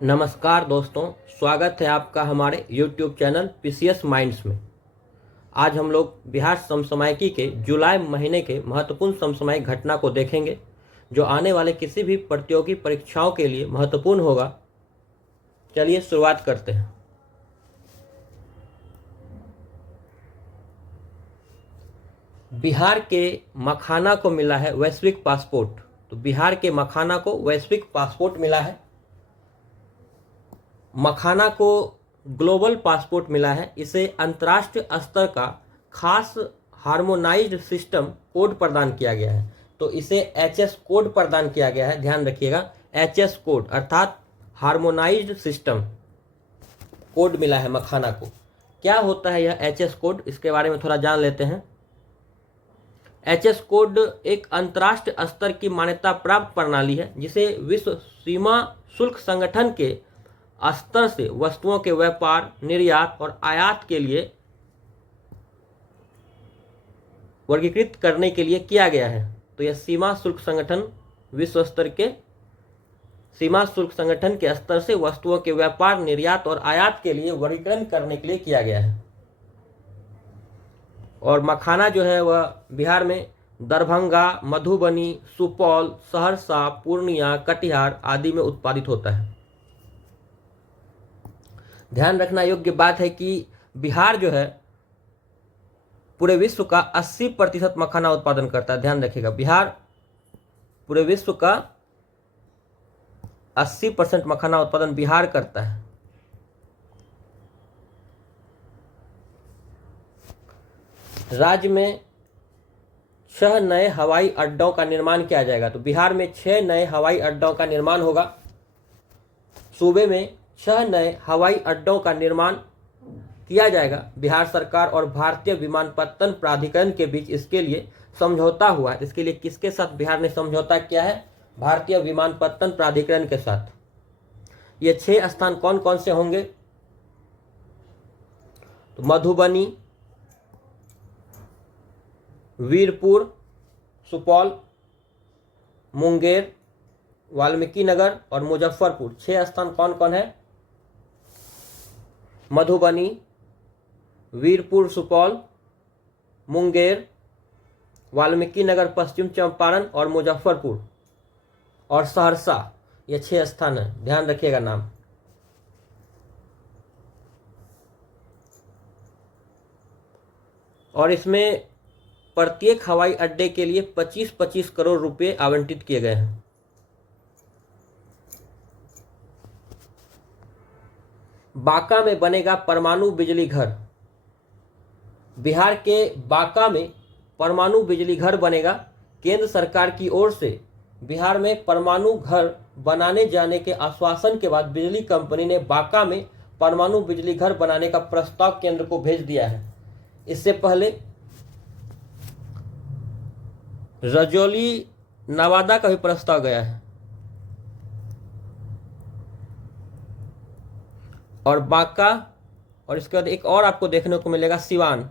नमस्कार दोस्तों, स्वागत है आपका हमारे YouTube चैनल पीसीएस माइंड्स में। आज हम लोग बिहार समसामयिकी के जुलाई महीने के महत्वपूर्ण समसामयिक घटना को देखेंगे जो आने वाले किसी भी प्रतियोगी परीक्षाओं के लिए महत्वपूर्ण होगा। चलिए शुरुआत करते हैं। बिहार के मखाना को मिला है वैश्विक पासपोर्ट। तो बिहार के मखाना को वैश्विक पासपोर्ट मिला है। मखाना को ग्लोबल पासपोर्ट मिला है। इसे अंतर्राष्ट्रीय स्तर का खास हार्मोनाइज्ड सिस्टम कोड प्रदान किया गया है। तो इसे एचएस कोड प्रदान किया गया है, ध्यान रखिएगा। एचएस कोड अर्थात हार्मोनाइज्ड सिस्टम कोड मिला है मखाना को। क्या होता है यह एचएस कोड, इसके बारे में थोड़ा जान लेते हैं। एचएस कोड एक अंतर्राष्ट्रीय स्तर की मान्यता प्राप्त प्रणाली है जिसे विश्व सीमा शुल्क संगठन के स्तर से वस्तुओं के व्यापार, निर्यात और आयात के लिए वर्गीकृत करने के लिए किया गया है। तो यह सीमा शुल्क संगठन विश्व स्तर के सीमा शुल्क संगठन के स्तर से वस्तुओं के व्यापार, निर्यात और आयात के लिए वर्गीकरण करने के लिए किया गया है। और मखाना जो है वह बिहार में दरभंगा, मधुबनी, सुपौल, सहरसा, पूर्णिया, कटिहार आदि में उत्पादित होता है। ध्यान रखना योग्य बात है कि बिहार जो है पूरे विश्व का 80% मखाना उत्पादन करता है। ध्यान रखिएगा, बिहार पूरे विश्व का 80% मखाना उत्पादन बिहार करता है। राज्य में 6 नए हवाई अड्डों का निर्माण किया जाएगा। तो बिहार में 6 नए हवाई अड्डों का निर्माण होगा। सूबे में 6 नए हवाई अड्डों का निर्माण किया जाएगा। बिहार सरकार और भारतीय विमानपत्तन प्राधिकरण के बीच इसके लिए समझौता हुआ है। इसके लिए किसके साथ बिहार ने समझौता किया है? भारतीय विमानपत्तन प्राधिकरण के साथ। ये 6 स्थान कौन कौन से होंगे? तो मधुबनी, वीरपुर, सुपौल, मुंगेर, वाल्मीकि नगर और मुजफ्फरपुर। 6 स्थान कौन कौन है? मधुबनी, वीरपुर सुपौल, मुंगेर, वाल्मीकि नगर पश्चिम चंपारण और मुजफ्फरपुर और सहरसा। ये 6 स्थान है, ध्यान रखिएगा नाम। और इसमें प्रत्येक हवाई अड्डे के लिए 25-25 करोड़ रुपए आवंटित किए गए हैं। बांका में बनेगा परमाणु बिजली घर। बिहार के बांका में परमाणु बिजली घर बनेगा। केंद्र सरकार की ओर से बिहार में परमाणु घर बनाने जाने के आश्वासन के बाद बिजली कंपनी ने बांका में परमाणु बिजली घर बनाने का प्रस्ताव केंद्र को भेज दिया है। इससे पहले रजौली, नवादा का भी प्रस्ताव गया है और बांका, और इसके बाद एक और आपको देखने को मिलेगा सिवान।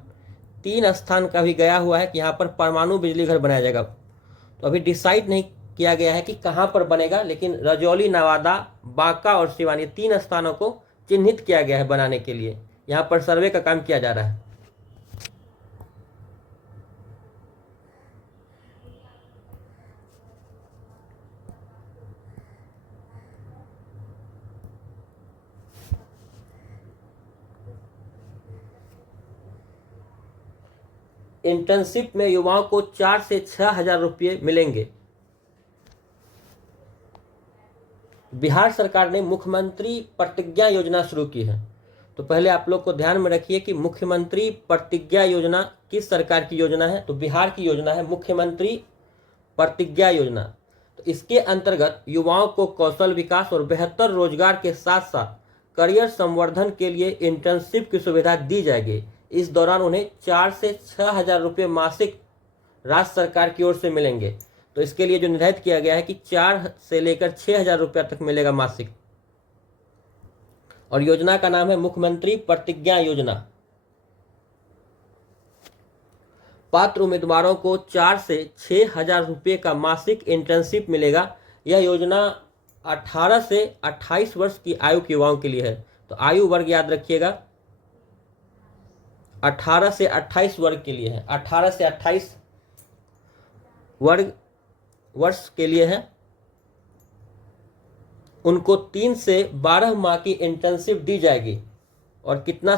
3 स्थान का भी गया हुआ है कि यहाँ पर परमाणु बिजली घर बनाया जाएगा। तो अभी डिसाइड नहीं किया गया है कि कहाँ पर बनेगा, लेकिन रजौली, नवादा, बांका और सिवान ये 3 स्थानों को चिन्हित किया गया है बनाने के लिए। यहाँ पर सर्वे का काम किया जा रहा है। इंटर्नशिप में युवाओं को 4 से 6 हजार रुपये मिलेंगे। बिहार सरकार ने मुख्यमंत्री प्रतिज्ञा योजना शुरू की है। तो पहले आप लोग को ध्यान में रखिए कि मुख्यमंत्री प्रतिज्ञा योजना किस सरकार की योजना है? तो बिहार की योजना है मुख्यमंत्री प्रतिज्ञा योजना। तो इसके अंतर्गत युवाओं को कौशल विकास और बेहतर रोजगार के साथ साथ करियर संवर्धन के लिए इंटर्नशिप की सुविधा दी जाएगी। इस दौरान उन्हें 4 से 6 हजार रुपये मासिक राज्य सरकार की ओर से मिलेंगे। तो इसके लिए जो निर्धारित किया गया है कि 4 से लेकर 6 हजार रुपया तक मिलेगा मासिक। और योजना का नाम है मुख्यमंत्री प्रतिज्ञा योजना। पात्र उम्मीदवारों को 4 से 6 हजार रुपये का मासिक इंटर्नशिप मिलेगा। यह योजना 18 से 28 वर्ष की आयु के युवाओं के लिए है। तो आयु वर्ग याद रखिएगा, 18 से 28 वर्ग के लिए है, 18 से 28 वर्ष के लिए है। उनको 3 से 12 माह की इंटर्नशिप दी जाएगी। और कितना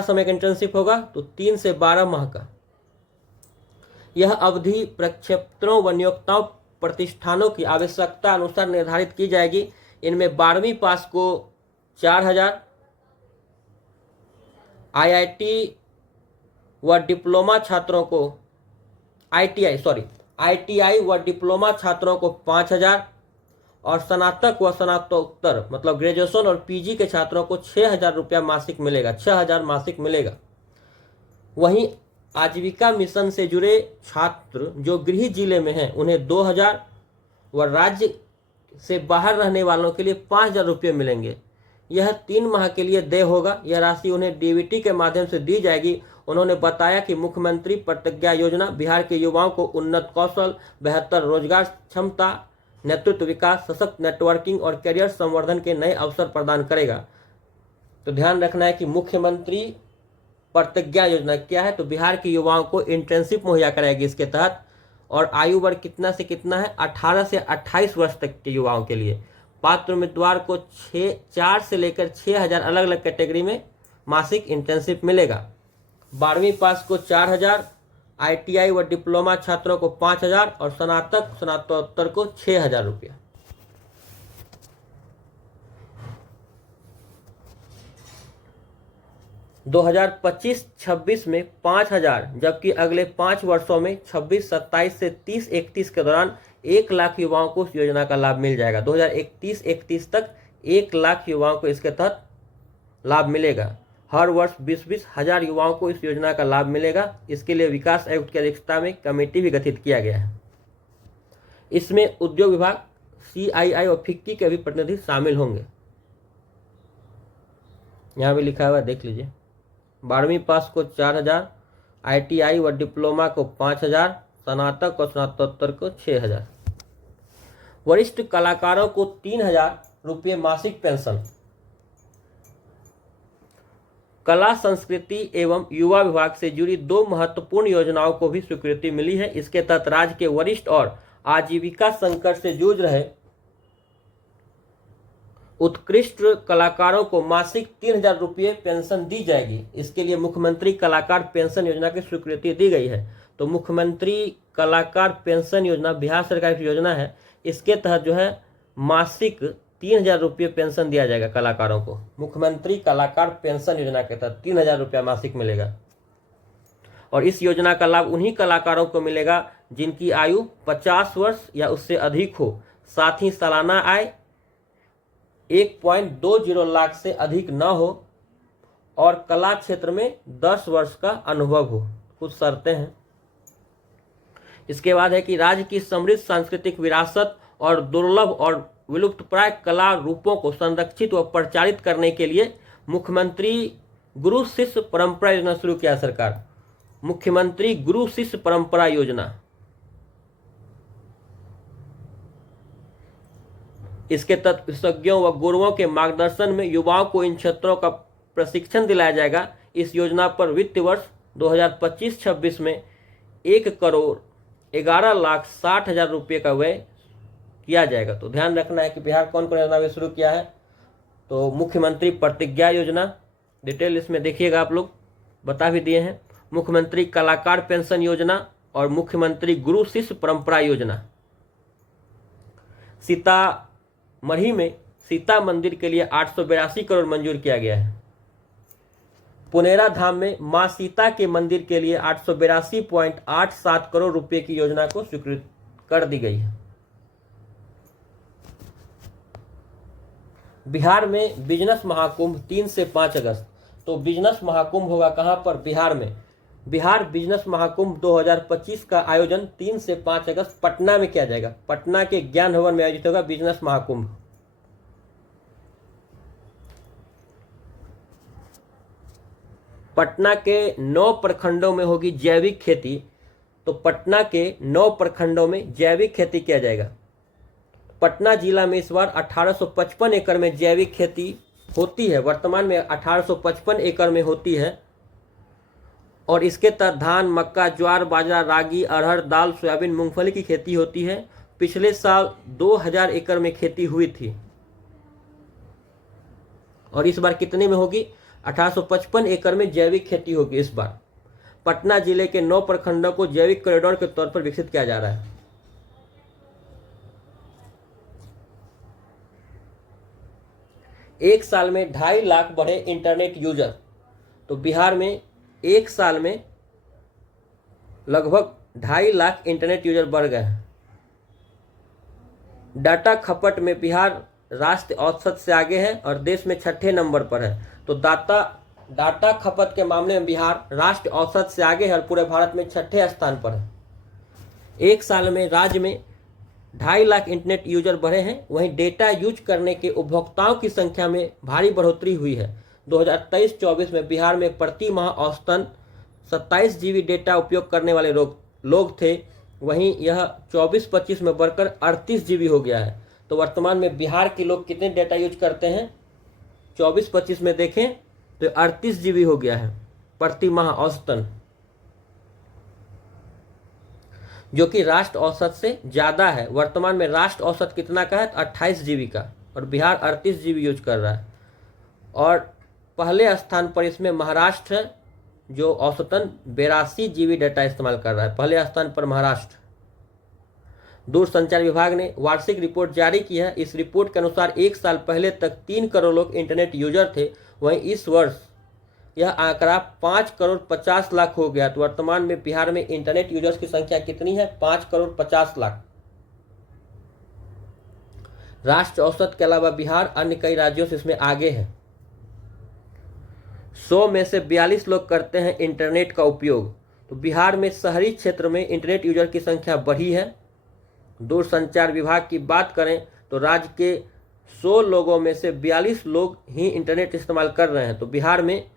समय का इंटर्नशिप होगा? तो 3 से 12 माह का। यह अवधि प्रक्षेत्रों व नियोक्ताओं प्रतिष्ठानों की आवश्यकता अनुसार निर्धारित की जाएगी। इनमें 12वीं पास को 4000, आईआईटी व डिप्लोमा छात्रों को आईटीआई व डिप्लोमा छात्रों को 5000 और स्नातक व स्नातकोत्तर मतलब ग्रेजुएशन और पीजी के छात्रों को 6000 रुपया मासिक मिलेगा, 6000 मासिक मिलेगा। वहीं आजीविका मिशन से जुड़े छात्र जो गृह जिले में हैं उन्हें 2000 व राज्य से बाहर रहने वालों के लिए 5000 रुपये मिलेंगे। यह 3 माह के लिए देय होगा। यह राशि उन्हें डीबीटी के माध्यम से दी जाएगी। उन्होंने बताया कि मुख्यमंत्री प्रतिज्ञा योजना बिहार के युवाओं को उन्नत कौशल, बेहतर रोजगार क्षमता, नेतृत्व विकास, सशक्त नेटवर्किंग और करियर संवर्धन के नए अवसर प्रदान करेगा। तो ध्यान रखना है कि मुख्यमंत्री प्रतिज्ञा योजना क्या है? तो बिहार के युवाओं को इंटर्नशिप मुहैया कराएगी इसके तहत। और आयु वर्ग कितना से कितना है? 18 से 28 वर्ष तक के युवाओं के लिए। पात्र उम्मीदवार को 4 से लेकर 6000 अलग अलग कैटेगरी में मासिक इंटर्नशिप मिलेगा। 12वीं पास को 4000, आईटीआई व डिप्लोमा छात्रों को 5000 और स्नातक स्नातकोत्तर को 6000 रुपया। दो 2025-26 में 5000, जबकि अगले 5 वर्षों में 26-27 से 30-31 के दौरान 1 लाख युवाओं को इस योजना का लाभ मिल जाएगा। 2031-31 तक 1 लाख युवाओं को इसके तहत लाभ मिलेगा। हर वर्ष 20-20 हजार युवाओं को इस योजना का लाभ मिलेगा। इसके लिए विकास आयुक्त की अध्यक्षता में कमेटी भी गठित किया गया है। इसमें उद्योग विभाग, सीआईआई और फिक्की के भी प्रतिनिधि शामिल होंगे। यहाँ भी लिखा हुआ देख लीजिए। 12वीं पास को 4000, आईटीआई व डिप्लोमा को 5000, स्नातक और स्नातकोत्तर को 6000। वरिष्ठ कलाकारों को 3000 रुपये मासिक पेंशन। कला संस्कृति एवं युवा विभाग से जुड़ी 2 महत्वपूर्ण योजनाओं को भी स्वीकृति मिली है। इसके तहत राज्य के वरिष्ठ और आजीविका संकट से जूझ रहे उत्कृष्ट कलाकारों को मासिक 3000 रुपये पेंशन दी जाएगी। इसके लिए मुख्यमंत्री कलाकार पेंशन योजना की स्वीकृति दी गई है। तो मुख्यमंत्री कलाकार पेंशन योजना बिहार सरकार की योजना है। इसके तहत जो है मासिक 3000 रुपये पेंशन दिया जाएगा कलाकारों को। मुख्यमंत्री कलाकार पेंशन योजना के तहत 3000 रुपया मासिक मिलेगा। और इस योजना का लाभ उन्हीं कलाकारों को मिलेगा जिनकी आयु 50 वर्ष या उससे अधिक हो, साथ ही सालाना आय 1.20 लाख से अधिक न हो और कला क्षेत्र में 10 वर्ष का अनुभव हो। कुछ शर्तें हैं। इसके बाद है कि राज्य की समृद्ध सांस्कृतिक विरासत और दुर्लभ और विलुप्तप्राय कला रूपों को संरक्षित व प्रचारित करने के लिए मुख्यमंत्री गुरु शिष्य परंपरा योजना शुरू किया सरकार। मुख्यमंत्री गुरु शिष्य परंपरा योजना। इसके तहत विशेषज्ञों व गुरुओं के मार्गदर्शन में युवाओं को इन क्षेत्रों का प्रशिक्षण दिलाया जाएगा। इस योजना पर वित्त वर्ष 2025-26 में 1,11,60,000 रुपये का व्यय किया जाएगा। तो ध्यान रखना है कि बिहार कौन कौन योजना शुरू किया है। तो मुख्यमंत्री प्रतिज्ञा योजना, डिटेल इसमें देखिएगा, आप लोग बता भी दिए हैं। मुख्यमंत्री कलाकार पेंशन योजना और मुख्यमंत्री गुरु शिष्य परंपरा योजना। सीतामढ़ी में सीता मंदिर के लिए 882 करोड़ मंजूर किया गया है। पुनेरा धाम में मां सीता के मंदिर के लिए 882.87 करोड़ रुपए की योजना को स्वीकृत कर दी गई है। बिहार में बिजनेस महाकुंभ 3 से 5 अगस्त। तो बिजनेस महाकुंभ होगा कहां पर? बिहार में। बिहार बिजनेस महाकुंभ 2025 का आयोजन 3 से 5 अगस्त पटना में किया जाएगा। पटना के ज्ञान भवन में आयोजित होगा बिजनेस महाकुंभ। पटना के 9 प्रखंडों में होगी जैविक खेती। तो पटना के 9 प्रखंडों में जैविक खेती किया जाएगा। पटना जिला में इस बार 1855 एकड़ में जैविक खेती होती है, वर्तमान में 1855 एकड़ में होती है। और इसके तहत धान, मक्का, ज्वार, बाजरा, रागी, अरहर, दाल, सोयाबीन, मूंगफली की खेती होती है। पिछले साल 2000 एकड़ में खेती हुई थी और इस बार कितने में होगी? 1855 एकड़ में जैविक खेती होगी इस बार। पटना जिले के 9 प्रखंडों को जैविक कॉरिडोर के तौर पर विकसित किया जा रहा है। एक साल में 2.5 लाख बढ़े इंटरनेट यूजर। तो बिहार में एक साल में लगभग 2.5 लाख इंटरनेट यूजर बढ़ गए हैं। डाटा खपत में बिहार राष्ट्रीय औसत से आगे है और देश में 6ठे नंबर पर है। तो डाटा खपत के मामले में बिहार राष्ट्रीय औसत से आगे है और पूरे भारत में 6ठे स्थान पर है। एक साल में राज्य में 2.5 लाख इंटरनेट यूजर बढ़े हैं। वहीं डेटा यूज करने के उपभोक्ताओं की संख्या में भारी बढ़ोतरी हुई है। 2023-24 में बिहार में प्रति माह औसतन 27 GB डेटा उपयोग करने वाले लोग थे। वहीं यह 24-25 में बढ़कर 38 GB हो गया है। तो वर्तमान में बिहार के लोग कितने डेटा यूज करते हैं? 24-25 में देखें तो 38 GB हो गया है प्रति माह औसतन, जो कि राष्ट्र औसत से ज़्यादा है। वर्तमान में राष्ट्र औसत कितना का है? 28 GB का, और बिहार 38 GB यूज कर रहा है। और पहले स्थान पर इसमें महाराष्ट्र है, जो औसतन 82 GB डेटा इस्तेमाल कर रहा है। पहले स्थान पर महाराष्ट्र। दूरसंचार विभाग ने वार्षिक रिपोर्ट जारी की है। इस रिपोर्ट के अनुसार एक साल पहले तक 3 करोड़ लोग इंटरनेट यूजर थे, वहीं इस वर्ष यह आंकड़ा 5 करोड़ 50 लाख हो गया। तो वर्तमान में बिहार में इंटरनेट यूजर्स की संख्या कितनी है? 5 करोड़ 50 लाख। राष्ट्र औसत के अलावा बिहार अन्य कई राज्यों से इसमें आगे है। 100 में से 42 लोग करते हैं इंटरनेट का उपयोग। तो बिहार में शहरी क्षेत्र में इंटरनेट यूजर की संख्या बढ़ी है। दूरसंचार विभाग की बात करें तो राज्य के 100 लोगों में से 42 लोग ही इंटरनेट इस्तेमाल कर रहे हैं। तो बिहार में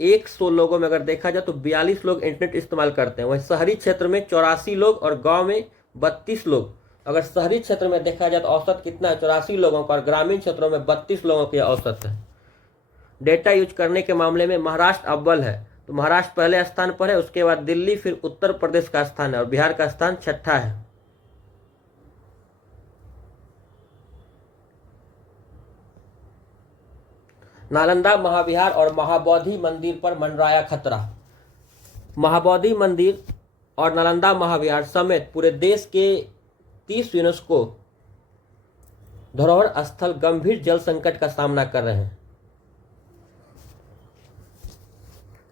100 लोगों में अगर देखा जाए तो 42 लोग इंटरनेट इस्तेमाल करते हैं। वहीं शहरी क्षेत्र में 84 लोग और गांव में 32 लोग। अगर शहरी क्षेत्र में देखा जाए तो औसत कितना है? 84 लोगों का, और ग्रामीण क्षेत्रों में 32 लोगों की औसत है। डेटा यूज करने के मामले में महाराष्ट्र अव्वल है। तो महाराष्ट्र पहले स्थान पर है, उसके बाद दिल्ली, फिर उत्तर प्रदेश का स्थान है और बिहार का स्थान 6ठा है। नालंदा महाविहार और महाबोधि मंदिर पर मंडराया खतरा। महाबोधि मंदिर और नालंदा महाविहार समेत पूरे देश के 30 यूनेस्को धरोहर स्थल गंभीर जल संकट का सामना कर रहे हैं।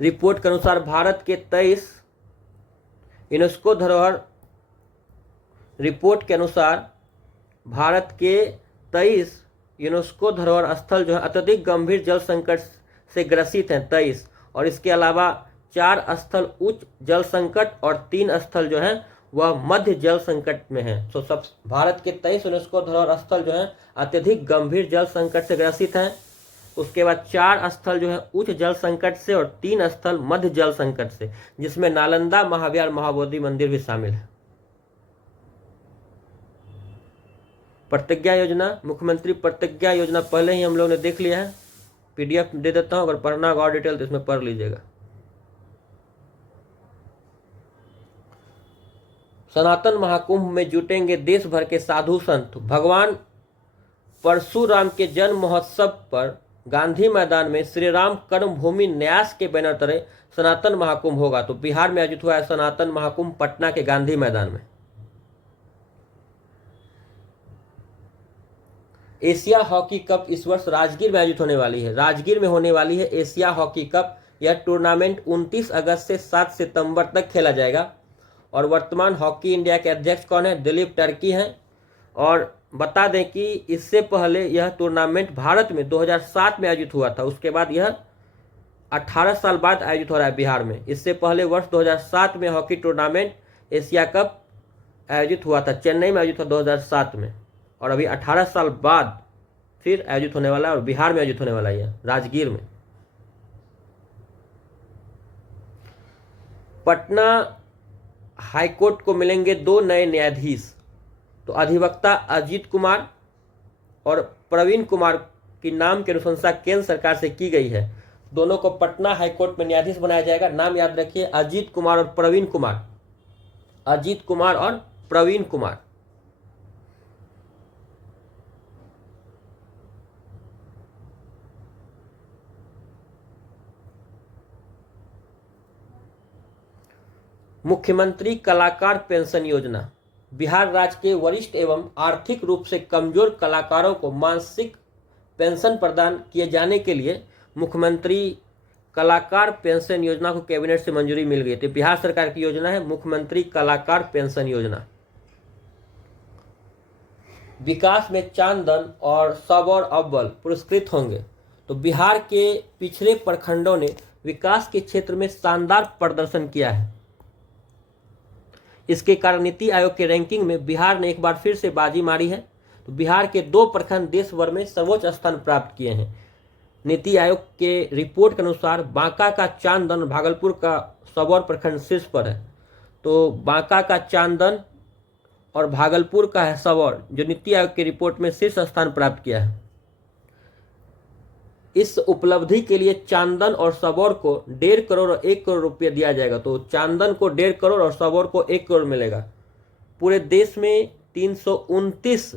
रिपोर्ट के अनुसार भारत के 23 यूनेस्को धरोहर रिपोर्ट के अनुसार भारत के 23 यूनेस्को धरोहर स्थल जो है अत्यधिक गंभीर जल संकट से ग्रसित हैं, 23। और इसके अलावा 4 स्थल उच्च जल संकट और 3 स्थल जो है वह मध्य जल संकट में है। तो सब भारत के 23 यूनेस्को धरोहर स्थल जो है अत्यधिक गंभीर जल संकट से ग्रसित हैं। उसके बाद 4 स्थल जो है उच्च जल संकट से और 3 स्थल मध्य जल संकट से, जिसमें नालंदा महाविहार महाबोधि मंदिर भी शामिल है। प्रतिज्ञा योजना, मुख्यमंत्री प्रतिज्ञा योजना पहले ही हम लोगों ने देख लिया है। PDF दे देता हूं, अगर पढ़ना होगा और डिटेल तो इसमें पढ़ लीजिएगा। सनातन महाकुंभ में जुटेंगे देश भर के साधु संत। भगवान परशुराम के जन्म महोत्सव पर गांधी मैदान में श्री राम कर्मभूमि न्यास के बैनर तले सनातन महाकुंभ होगा। तो बिहार में आयोजित हुआ है सनातन महाकुंभ पटना के गांधी मैदान में। एशिया हॉकी कप इस वर्ष राजगीर में आयोजित होने वाली है। राजगीर में होने वाली है एशिया हॉकी कप। यह टूर्नामेंट 29 अगस्त से 7 सितंबर तक खेला जाएगा। और वर्तमान हॉकी इंडिया के अध्यक्ष कौन है? दिलीप टर्की हैं। और बता दें कि इससे पहले यह टूर्नामेंट भारत में 2007 में आयोजित हुआ था। उसके बाद यह 18 साल बाद आयोजित हो रहा है बिहार में। इससे पहले वर्ष 2007 में हॉकी टूर्नामेंट एशिया कप आयोजित हुआ था, चेन्नई में आयोजित हुआ 2007 में। और अभी 18 साल बाद फिर आयोजित होने वाला है और बिहार में आयोजित होने वाला है, राजगीर में। पटना हाईकोर्ट को मिलेंगे 2 नए न्यायाधीश। तो अधिवक्ता अजीत कुमार और प्रवीण कुमार की नाम की अनुशंसा केंद्र सरकार से की गई है। दोनों को पटना हाईकोर्ट में न्यायाधीश बनाया जाएगा। नाम याद रखिए, अजीत कुमार और प्रवीण कुमार, अजीत कुमार और प्रवीण कुमार। मुख्यमंत्री कलाकार पेंशन योजना। बिहार राज्य के वरिष्ठ एवं आर्थिक रूप से कमजोर कलाकारों को मासिक पेंशन प्रदान किए जाने के लिए मुख्यमंत्री कलाकार पेंशन योजना को कैबिनेट से मंजूरी मिल गई थी। बिहार सरकार की योजना है मुख्यमंत्री कलाकार पेंशन योजना। विकास में चांदन और सबौर अव्वल पुरस्कृत होंगे। तो बिहार के पिछड़े प्रखंडों ने विकास के क्षेत्र में शानदार प्रदर्शन किया है। इसके कारण नीति आयोग के रैंकिंग में बिहार ने एक बार फिर से बाजी मारी है। तो बिहार के 2 प्रखंड देश भर में सर्वोच्च स्थान प्राप्त किए हैं। नीति आयोग के रिपोर्ट के अनुसार बांका का चांदन और भागलपुर का सबौर प्रखंड शीर्ष पर है। तो बांका का चांदन और भागलपुर का है सबौर, जो नीति आयोग की रिपोर्ट में शीर्ष स्थान प्राप्त किया है। इस उपलब्धि के लिए चांदन और सबौर को 1.5 करोड़ और 1 करोड़ रुपये दिया जाएगा। तो चांदन को 1.5 करोड़ और सबौर को 1 करोड़ मिलेगा। पूरे देश में 329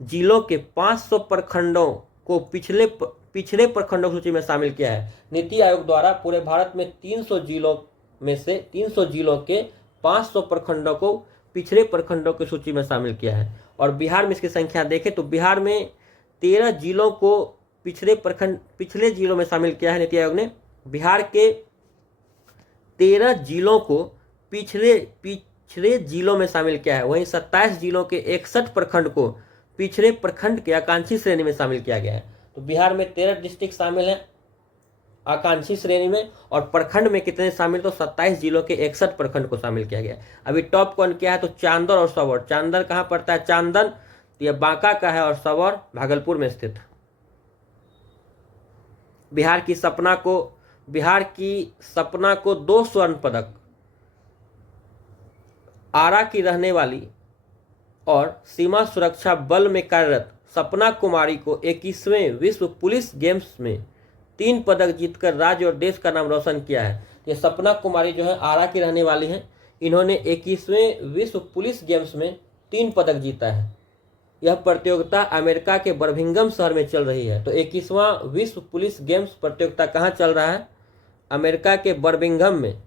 जिलों के 500 प्रखंडों को पिछड़े प्रखंडों की सूची में शामिल किया है। नीति आयोग द्वारा पूरे भारत में 300 जिलों में से 300 जिलों के 500 प्रखंडों को पिछड़े प्रखंडों की सूची में शामिल किया है। और बिहार में इसकी संख्या देखें तो बिहार में 13 जिलों को पिछले जिलों में शामिल किया है। नीति आयोग ने बिहार के 13 जिलों को पिछड़े जिलों में शामिल किया है। वहीं 27 जिलों के 61 प्रखंड को पिछड़े प्रखंड के आकांक्षी श्रेणी में शामिल किया गया है। तो बिहार में 13 डिस्ट्रिक्ट शामिल हैं आकांक्षी श्रेणी में, और प्रखंड में कितने शामिल, तो 27 जिलों के 61 प्रखंड को शामिल किया गया है। अभी टॉप कौन क्या है, तो चांदन और सबौर। चांदन कहाँ पड़ता है, चांदन यह बांका का है और सबौर भागलपुर में स्थित। बिहार की सपना को 2 स्वर्ण पदक। आरा की रहने वाली और सीमा सुरक्षा बल में कार्यरत सपना कुमारी को 21वें विश्व पुलिस गेम्स में 3 पदक जीतकर राज्य और देश का नाम रोशन किया है। ये सपना कुमारी जो है आरा की रहने वाली हैं। इन्होंने 21वें विश्व पुलिस गेम्स में 3 पदक जीता है। यह प्रतियोगिता अमेरिका के बर्मिंघम शहर में चल रही है। तो 21वां विश्व पुलिस गेम्स प्रतियोगिता कहाँ चल रहा है, अमेरिका के बर्मिंघम में।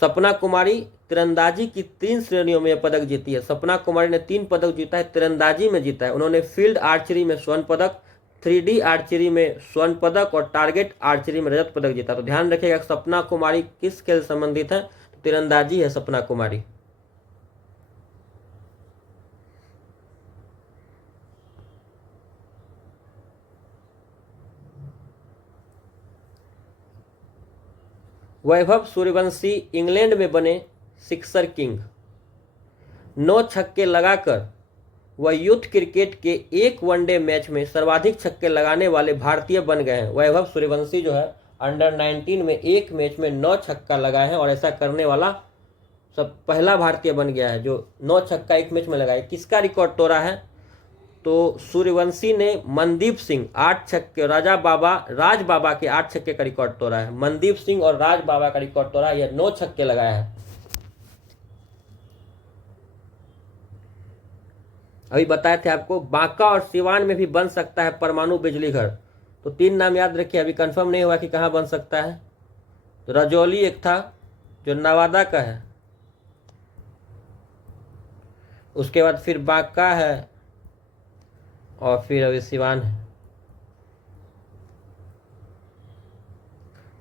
सपना कुमारी तीरंदाजी की 3 श्रेणियों में पदक जीती है। सपना कुमारी ने 3 पदक जीता है, तीरंदाजी में जीता है। उन्होंने फील्ड आर्चरी में स्वर्ण पदक, 3D आर्चरी में स्वर्ण पदक और टारगेट आर्चरी में रजत पदक जीता। तो ध्यान रखिएगा सपना कुमारी किस खेल से संबंधित है, तो तीरंदाजी है सपना कुमारी। वैभव सूर्यवंशी इंग्लैंड में बने सिक्सर किंग। 9 छक्के लगाकर वह यूथ क्रिकेट के एक वनडे मैच में सर्वाधिक छक्के लगाने वाले भारतीय बन गए हैं। वैभव सूर्यवंशी जो है अंडर 19 में एक मैच में 9 छक्का लगाए हैं और ऐसा करने वाला सब पहला भारतीय बन गया है जो 9 छक्का एक मैच में लगाए। किसका रिकॉर्ड तोड़ा है, तो सूर्यवंशी ने मनदीप सिंह 8 छक्के और राज बाबा के 8 छक्के का रिकॉर्ड तोड़ा है। मनदीप सिंह और राज बाबा का रिकॉर्ड तोड़ा, यह 9 छक्के लगाया है। अभी बताए थे आपको बांका और सिवान में भी बन सकता है परमाणु बिजली घर। तो 3 नाम याद रखिए, अभी कंफर्म नहीं हुआ कि कहाँ बन सकता है। तो रजौली एक था जो नवादा का है, उसके बाद फिर बांका है और फिर अभी सिवान है।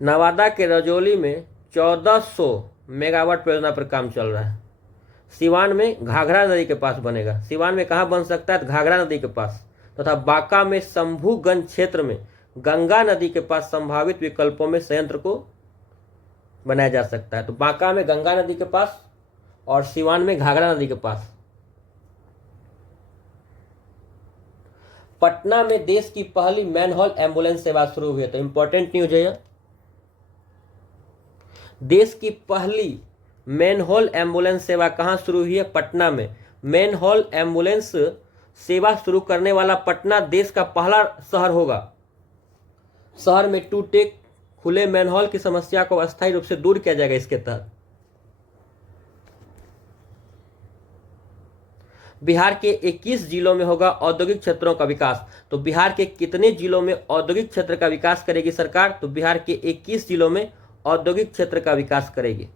नवादा के रजौली में 1400 मेगावाट परियोजना पर काम चल रहा है। सिवान में घाघरा नदी के पास बनेगा। सिवान में कहाँ बन सकता है, घाघरा नदी के पास। तथा बांका में शंभूगंज क्षेत्र में गंगा नदी के पास संभावित विकल्पों में संयंत्र को बनाया जा सकता है। तो बांका में गंगा नदी के पास और सिवान में घाघरा नदी के पास। पटना में देश की पहली मैनहोल एम्बुलेंस सेवा शुरू हुई है। तो इंपॉर्टेंट न्यूज है यह। देश की पहली मैनहोल एम्बुलेंस सेवा कहां शुरू हुई है, पटना में। मैनहोल एम्बुलेंस सेवा शुरू करने वाला पटना देश का पहला शहर होगा। शहर में टूटे खुले मैनहोल की समस्या को अस्थायी रूप से दूर किया जाएगा इसके तहत। बिहार के 21 जिलों में होगा औद्योगिक क्षेत्रों का विकास। तो बिहार के कितने जिलों में औद्योगिक क्षेत्र का विकास करेगी सरकार? तो बिहार के 21 जिलों में औद्योगिक क्षेत्र का विकास करेगी।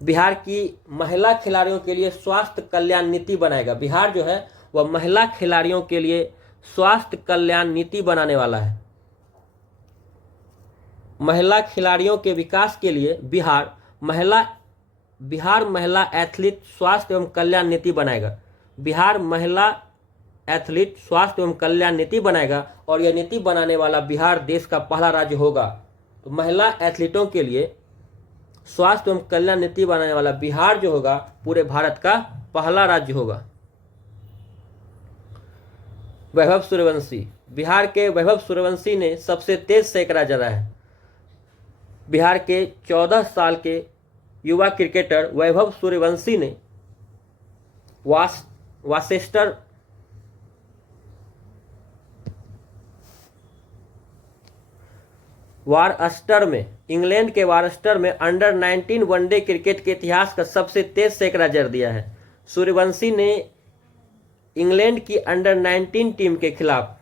बिहार की महिला खिलाड़ियों के लिए स्वास्थ्य कल्याण नीति बनाएगा। बिहार जो है वह महिला खिलाड़ियों के लिए स्वास्थ्य कल्याण नीति बनाने वाला है। महिला खिलाड़ियों के विकास के लिए बिहार महिला एथलीट स्वास्थ्य एवं कल्याण नीति बनाएगा। बिहार महिला एथलीट स्वास्थ्य एवं कल्याण नीति बनाएगा और यह नीति बनाने वाला बिहार देश का पहला राज्य होगा। तो महिला एथलीटों के लिए स्वास्थ्य एवं कल्याण नीति बनाने वाला बिहार जो होगा पूरे भारत का पहला राज्य होगा। वैभव सूर्यवंशी, बिहार के वैभव सूर्यवंशी ने सबसे तेज सैकड़ा जड़ा है। बिहार के 14 साल के युवा क्रिकेटर वैभव सूर्यवंशी ने वारस्टर में इंग्लैंड के वारस्टर में अंडर 19 वनडे क्रिकेट के इतिहास का सबसे तेज सैकड़ा जड़ दिया है। सूर्यवंशी ने इंग्लैंड की अंडर 19 टीम के खिलाफ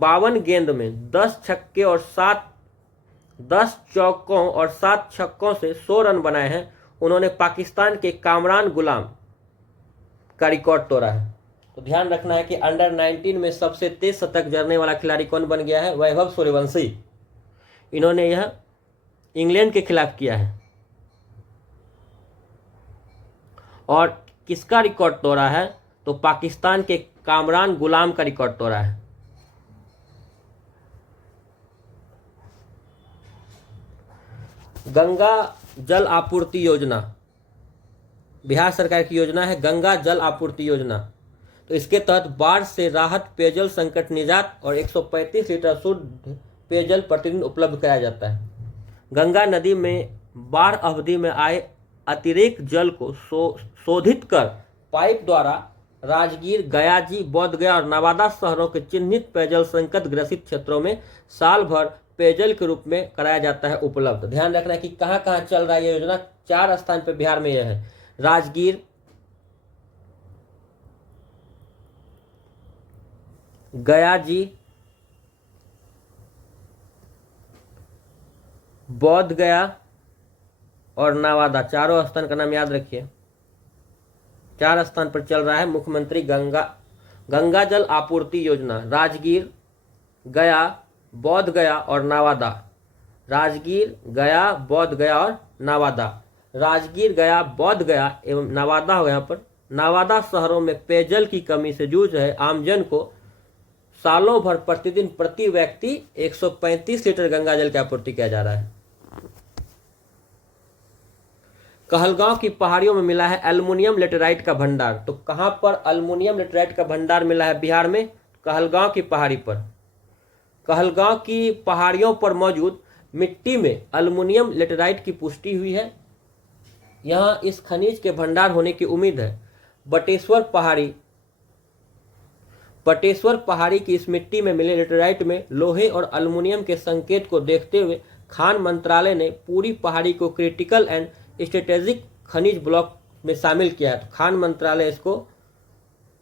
52 गेंद में 10 चौकों और 7 छक्कों से 100 रन बनाए हैं। उन्होंने पाकिस्तान के कामरान गुलाम का रिकॉर्ड तोड़ा है। तो ध्यान रखना है कि अंडर 19 में सबसे तेज शतक जड़ने वाला खिलाड़ी कौन बन गया है? वैभव सूर्यवंशी। इन्होंने यह इंग्लैंड के खिलाफ किया है। और किसका रिकॉर्ड तोड़ा है? तो पाकिस्तान के कामरान गुलाम का रिकॉर्ड तोड़ा है। गंगा जल आपूर्ति योजना, बिहार सरकार की योजना है गंगा जल आपूर्ति योजना। तो इसके तहत बाढ़ से राहत, पेयजल संकट निजात और 135 लीटर शुद्ध पेयजल प्रतिदिन उपलब्ध कराया जाता है। गंगा नदी में बाढ़ अवधि में आए अतिरिक्त जल को शोधित कर पाइप द्वारा राजगीर, गयाजी, बोधगया और नवादा शहरों के चिन्हित पेयजल संकट ग्रसित क्षेत्रों में साल भर पेयजल के रूप में कराया जाता है उपलब्ध। ध्यान रखना है कि कहाँ कहाँ चल रहा है ये योजना। 4 स्थान पर बिहार में यह है: राजगीर, गयाजी, बोधगया और नवादा। चारों स्थान का नाम याद रखिए। 4 स्थान पर चल रहा है मुख्यमंत्री गंगा जल आपूर्ति योजना। राजगीर, गया, बोधगया और नवादा। राजगीर, गया, बोधगया और नवादा। राजगीर, गया, बोधगया एवं नवादा हो। यहाँ पर नवादा शहरों में पेयजल की कमी से जूझ रहे आमजन को सालों भर प्रतिदिन प्रति व्यक्ति 135 लीटर गंगा जल की आपूर्ति किया जा रहा है। कहलगांव की पहाड़ियों में मिला है एल्युमिनियम लेटेराइट का भंडार। तो कहां पर एल्युमिनियम लेटेराइट का भंडार मिला है? बिहार में कहलगांव की पहाड़ी पर। कहलगांव की पहाड़ियों पर मौजूद मिट्टी में एल्युमिनियम लेटेराइट की पुष्टि हुई है। यहां इस खनिज के भंडार होने की उम्मीद है। बटेश्वर पहाड़ी की इस मिट्टी में मिले लेटेराइट में लोहे और एल्युमिनियम के संकेत को देखते हुए खान मंत्रालय ने पूरी पहाड़ी को क्रिटिकल एंड स्ट्रेटेजिक खनिज ब्लॉक में शामिल किया है। तो खान मंत्रालय इसको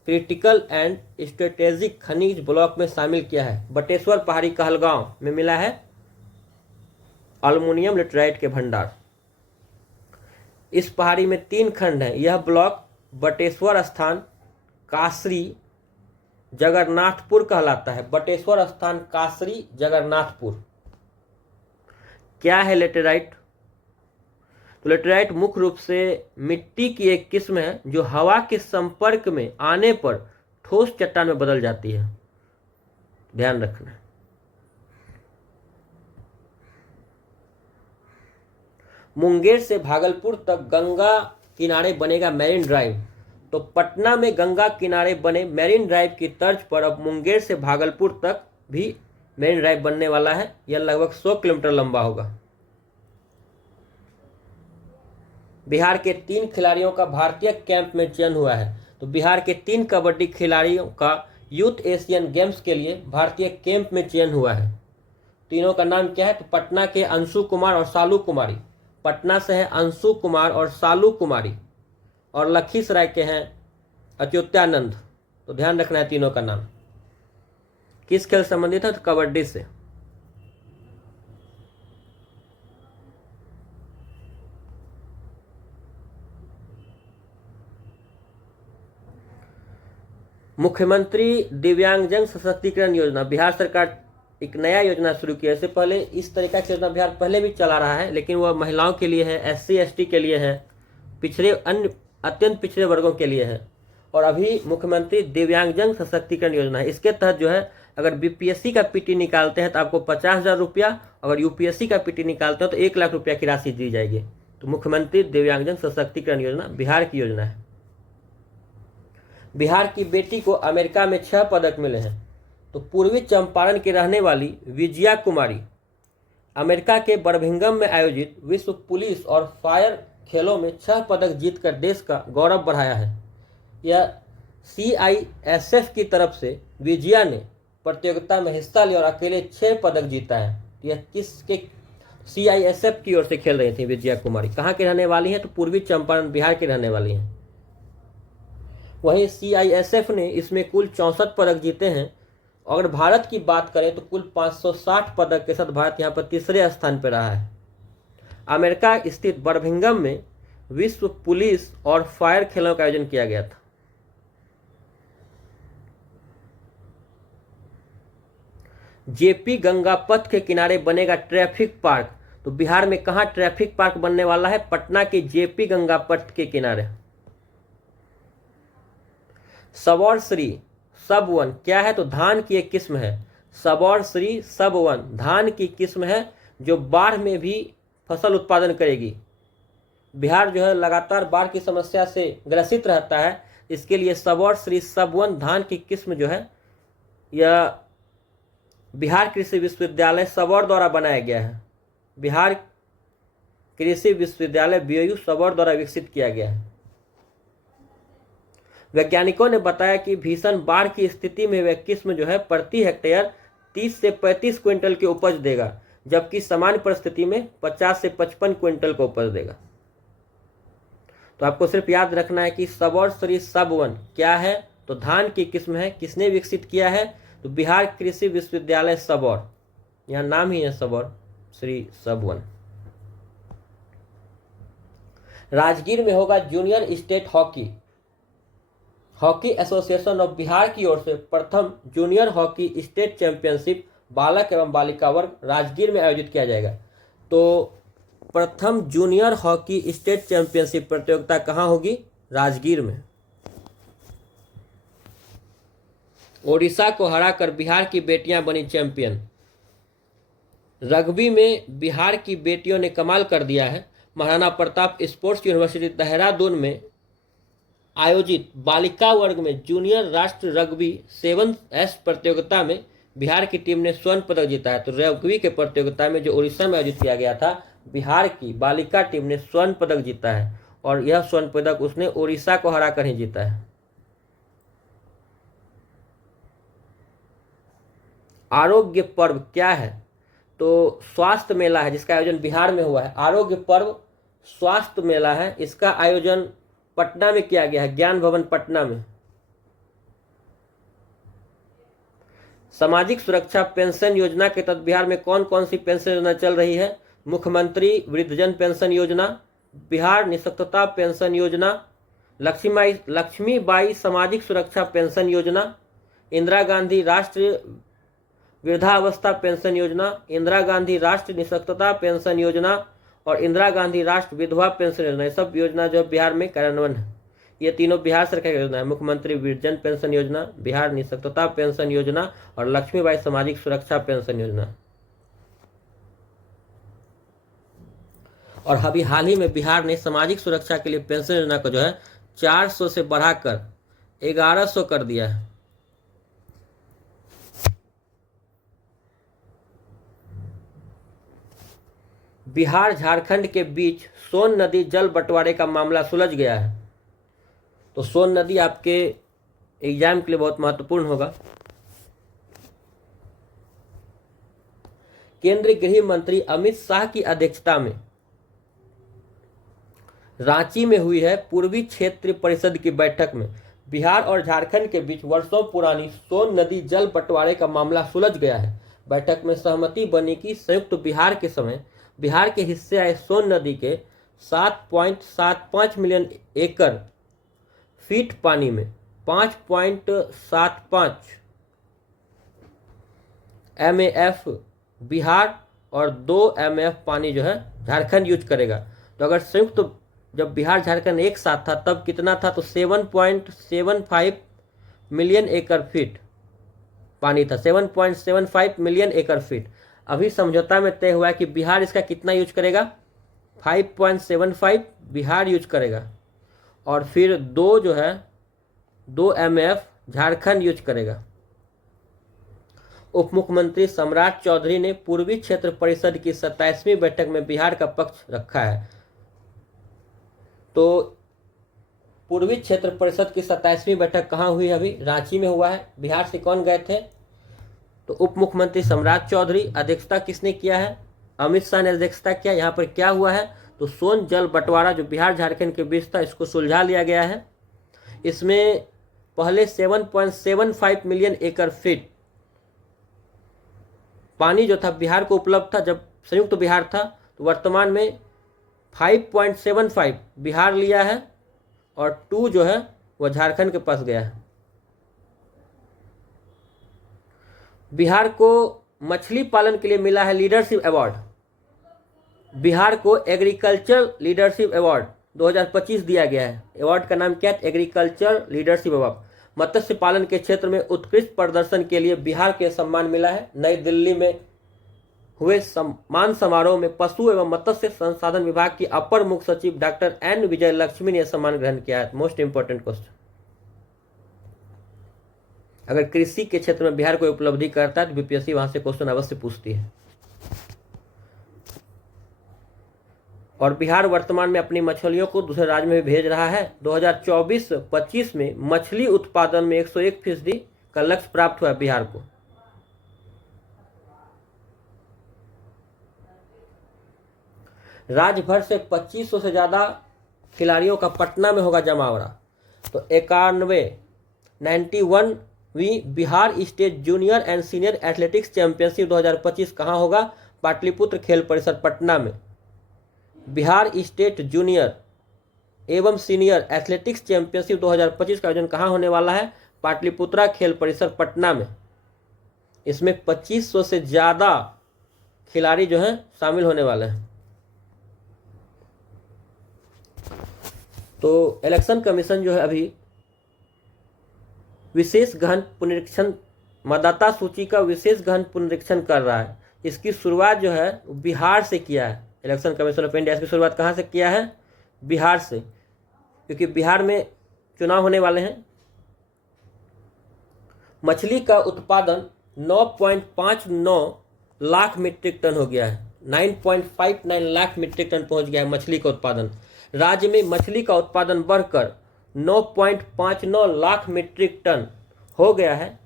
क्रिटिकल एंड स्ट्रेटेजिक खनिज ब्लॉक में शामिल किया है। बटेश्वर पहाड़ी कहलगांव में मिला है एल्युमिनियम लेटेराइट के भंडार। इस पहाड़ी में 3 खंड हैं। यह ब्लॉक बटेश्वर स्थान, कासरी, जगन्नाथपुर कहलाता है। बटेश्वर स्थान, कासरी, जगन्नाथपुर। क्या है लेटेराइट? तो लेटेराइट मुख्य रूप से मिट्टी की एक किस्म है जो हवा के संपर्क में आने पर ठोस चट्टान में बदल जाती है। ध्यान रखना। मुंगेर से भागलपुर तक गंगा किनारे बनेगा मैरीन ड्राइव। तो पटना में गंगा किनारे बने मैरीन ड्राइव की तर्ज पर अब मुंगेर से भागलपुर तक भी मैरीन ड्राइव बनने वाला है। यह लगभग 100 किलोमीटर लंबा होगा। बिहार के 3 खिलाड़ियों का भारतीय कैंप में चयन हुआ है। तो बिहार के 3 कबड्डी खिलाड़ियों का यूथ एशियन गेम्स के लिए भारतीय कैंप में चयन हुआ है। तीनों का नाम क्या है? तो पटना के अंशु कुमार और सालू कुमारी। पटना से है अंशु कुमार और सालू कुमारी, और लखीसराय के हैं अच्युतानंद। तो ध्यान रखना है तीनों का नाम। किस खेल से संबंधित है? तो कबड्डी से। मुख्यमंत्री दिव्यांगजन सशक्तिकरण योजना, बिहार सरकार एक नया योजना शुरू किया। इससे पहले इस तरीका की योजना बिहार पहले भी चला रहा है, लेकिन वह महिलाओं के लिए है, SC ST के लिए है, पिछड़े अन्य अत्यंत पिछड़े वर्गों के लिए है। और अभी मुख्यमंत्री दिव्यांगजन सशक्तिकरण योजना है। इसके तहत जो है, अगर BPSC का PT निकालते हैं तो आपको 50,000 रुपया, अगर UPSC का PT निकालते हैं तो 1 लाख रुपया की राशि दी जाएगी। तो मुख्यमंत्री दिव्यांगजन सशक्तिकरण योजना बिहार की योजना है। बिहार की बेटी को अमेरिका में 6 पदक मिले हैं। तो पूर्वी चंपारण की रहने वाली विजया कुमारी अमेरिका के बर्मिंघम में आयोजित विश्व पुलिस और फायर खेलों में 6 पदक जीतकर देश का गौरव बढ़ाया है। यह CISF की तरफ से विजया ने प्रतियोगिता में हिस्सा लिया और अकेले 6 पदक जीता है। यह किसके? CISF की ओर से खेल रही थी विजया कुमारी। कहाँ की रहने वाली हैं? तो पूर्वी चंपारण बिहार की रहने वाली हैं। वहीं CISF ने इसमें कुल 64 पदक जीते हैं। अगर भारत की बात करें तो कुल 560 पदक के साथ भारत यहाँ पर तीसरे स्थान पर रहा है। अमेरिका स्थित बर्मिंघम में विश्व पुलिस और फायर खेलों का आयोजन किया गया था। JP गंगा पथ के किनारे बनेगा ट्रैफिक पार्क। तो बिहार में कहाँ ट्रैफिक पार्क बनने वाला है? पटना के JP गंगा पथ के किनारे। सबौर श्री सब 1 क्या है? तो धान की एक किस्म है। सबौर श्री सब 1 धान की किस्म है जो बाढ़ में भी फसल उत्पादन करेगी। बिहार जो है लगातार बाढ़ की समस्या से ग्रसित रहता है, इसके लिए सबौर श्री सब 1 धान की किस्म जो है यह बिहार कृषि विश्वविद्यालय सबौर द्वारा बनाया गया है। बिहार कृषि विश्वविद्यालय BYU सबौर द्वारा विकसित किया गया है। वैज्ञानिकों ने बताया कि भीषण बाढ़ की स्थिति में वह किस्म जो है प्रति हेक्टेयर 30 से 35 क्विंटल की उपज देगा, जबकि सामान्य परिस्थिति में 50 से 55 क्विंटल का उपज देगा। तो आपको सिर्फ याद रखना है कि सबौर श्री सब 1 क्या है? तो धान की किस्म है। किसने विकसित किया है? तो बिहार कृषि विश्वविद्यालय सबौर, यहाँ नाम ही है सबौर श्री सब 1। राजगीर में होगा junior state hockey association of Bihar की ओर से प्रथम जूनियर हॉकी स्टेट चैंपियनशिप बालक एवं बालिका वर्ग राजगीर में आयोजित किया जाएगा। तो प्रथम जूनियर हॉकी स्टेट चैंपियनशिप प्रतियोगिता कहाँ होगी? राजगीर में। ओडिशा को हराकर बिहार की बेटियां बनी चैंपियन। रग्बी में बिहार की बेटियों ने कमाल कर दिया है। महाराणा प्रताप स्पोर्ट्स यूनिवर्सिटी देहरादून में आयोजित बालिका वर्ग में जूनियर राष्ट्र रग्बी 7S प्रतियोगिता में बिहार की टीम ने स्वर्ण पदक जीता है। तो रग्बी के प्रतियोगिता में जो उड़ीसा में आयोजित किया गया था, बिहार की बालिका टीम ने स्वर्ण पदक जीता है, और यह स्वर्ण पदक उसने उड़ीसा को हराकर ही जीता है। आरोग्य पर्व क्या है? तो स्वास्थ्य मेला है, जिसका आयोजन बिहार में हुआ है। आरोग्य पर्व स्वास्थ्य मेला है, इसका आयोजन पटना में किया गया है, ज्ञान भवन पटना में। सामाजिक सुरक्षा पेंशन योजना के तहत बिहार में कौन कौन सी पेंशन योजना चल रही है? मुख्यमंत्री वृद्धजन पेंशन योजना, बिहार निःशक्तता पेंशन योजना, लक्ष्मीबाई सामाजिक सुरक्षा पेंशन योजना, इंदिरा गांधी राष्ट्रीय वृद्धावस्था पेंशन योजना, इंदिरा गांधी राष्ट्रीय निःशक्तता पेंशन योजना और इंदिरा गांधी राष्ट्रीय विधवा पेंशन योजना। ये सब योजना जो बिहार में कार्यान्वयन है, ये तीनों बिहार सरकार की योजना है। मुख्यमंत्री वृद्धजन पेंशन योजना, बिहार निःशक्तता पेंशन योजना और लक्ष्मीबाई सामाजिक सुरक्षा पेंशन योजना। और अभी हाल ही में बिहार ने सामाजिक सुरक्षा के लिए पेंशन योजना को जो है 400 से बढ़ाकर 1100 कर दिया है। बिहार झारखंड के बीच सोन नदी जल बंटवारे का मामला सुलझ गया है। तो सोन नदी आपके एग्जाम के लिए बहुत महत्वपूर्ण होगा। केंद्रीय गृह मंत्री अमित शाह की अध्यक्षता में रांची में हुई है पूर्वी क्षेत्र परिषद की बैठक में बिहार और झारखंड के बीच वर्षों पुरानी सोन नदी जल बंटवारे का मामला सुलझ गया है। बैठक में सहमति बनी कि संयुक्त बिहार के समय बिहार के हिस्से आए सोन नदी के 7.75 मिलियन एकड़ फीट पानी में 5.75 MAF बिहार और 2 MAF पानी जो है झारखंड यूज करेगा। तो अगर संयुक्त जब बिहार झारखंड एक साथ था तब कितना था, तो 7.75 मिलियन एकड़ फीट पानी था, 7.75 मिलियन एकड़ फीट। अभी समझौता में तय हुआ है कि बिहार इसका कितना यूज करेगा, 5.75 बिहार यूज करेगा और फिर 2 MAF झारखंड यूज करेगा। उप मुख्यमंत्री सम्राट चौधरी ने पूर्वी क्षेत्र परिषद की 27वीं बैठक में बिहार का पक्ष रखा है। तो पूर्वी क्षेत्र परिषद की 27वीं बैठक कहाँ हुई, अभी रांची में हुआ है। बिहार से कौन गए थे, तो उप मुख्यमंत्री सम्राट चौधरी। अध्यक्षता किसने किया है, अमित शाह ने अध्यक्षता किया। यहाँ पर क्या हुआ है, तो सोन जल बंटवारा जो बिहार झारखंड के बीच था इसको सुलझा लिया गया है। इसमें पहले 7.75 मिलियन एकड़ फीट पानी जो था बिहार को उपलब्ध था जब संयुक्त बिहार था, तो वर्तमान में 5.75 बिहार लिया है और 2 जो है वह झारखंड के पास गया है। बिहार को मछली पालन के लिए मिला है लीडरशिप अवार्ड। बिहार को एग्रीकल्चर लीडरशिप अवार्ड 2025 दिया गया है। अवार्ड का नाम क्या है, एग्रीकल्चर लीडरशिप अवार्ड। मत्स्य पालन के क्षेत्र में उत्कृष्ट प्रदर्शन के लिए बिहार के सम्मान मिला है। नई दिल्ली में हुए सम्मान समारोह में पशु एवं मत्स्य संसाधन विभाग की अपर मुख्य सचिव डॉक्टर N विजय लक्ष्मी ने सम्मान ग्रहण किया है। मोस्ट इंपोर्टेंट क्वेश्चन, अगर कृषि के क्षेत्र में बिहार कोई उपलब्धि करता है तो बीपीएससी वहां से क्वेश्चन अवश्य पूछती है। और बिहार वर्तमान में अपनी मछलियों को दूसरे राज्य में भेज रहा है। 2024-25 में मछली उत्पादन में 101% का लक्ष्य प्राप्त हुआ बिहार को। राज्य भर से 2500 से ज़्यादा खिलाड़ियों का पटना में होगा जमावड़ा। तो 91वीं Bihar state junior and senior athletics championship 2025 कहाँ होगा, पाटलिपुत्र खेल परिसर पटना में। बिहार स्टेट जूनियर एवं सीनियर एथलेटिक्स चैंपियनशिप 2025 का आयोजन कहाँ होने वाला है, पाटलिपुत्रा खेल परिसर पटना में। इसमें 2500 से ज़्यादा खिलाड़ी जो हैं शामिल होने वाले हैं। तो इलेक्शन कमीशन जो है अभी विशेष गहन पुनरीक्षण, मतदाता सूची का विशेष गहन पुनरीक्षण कर रहा है। इसकी शुरुआत जो है बिहार से किया है। इलेक्शन कमीशन ऑफ इंडिया इसकी शुरुआत कहाँ से किया है, बिहार से, क्योंकि बिहार में चुनाव होने वाले हैं। मछली का उत्पादन 9.59 लाख मीट्रिक टन हो गया है। 9.59 लाख मीट्रिक टन पहुंच गया है मछली का उत्पादन। राज्य में मछली का उत्पादन बढ़कर 9.59 लाख मीट्रिक टन हो गया है।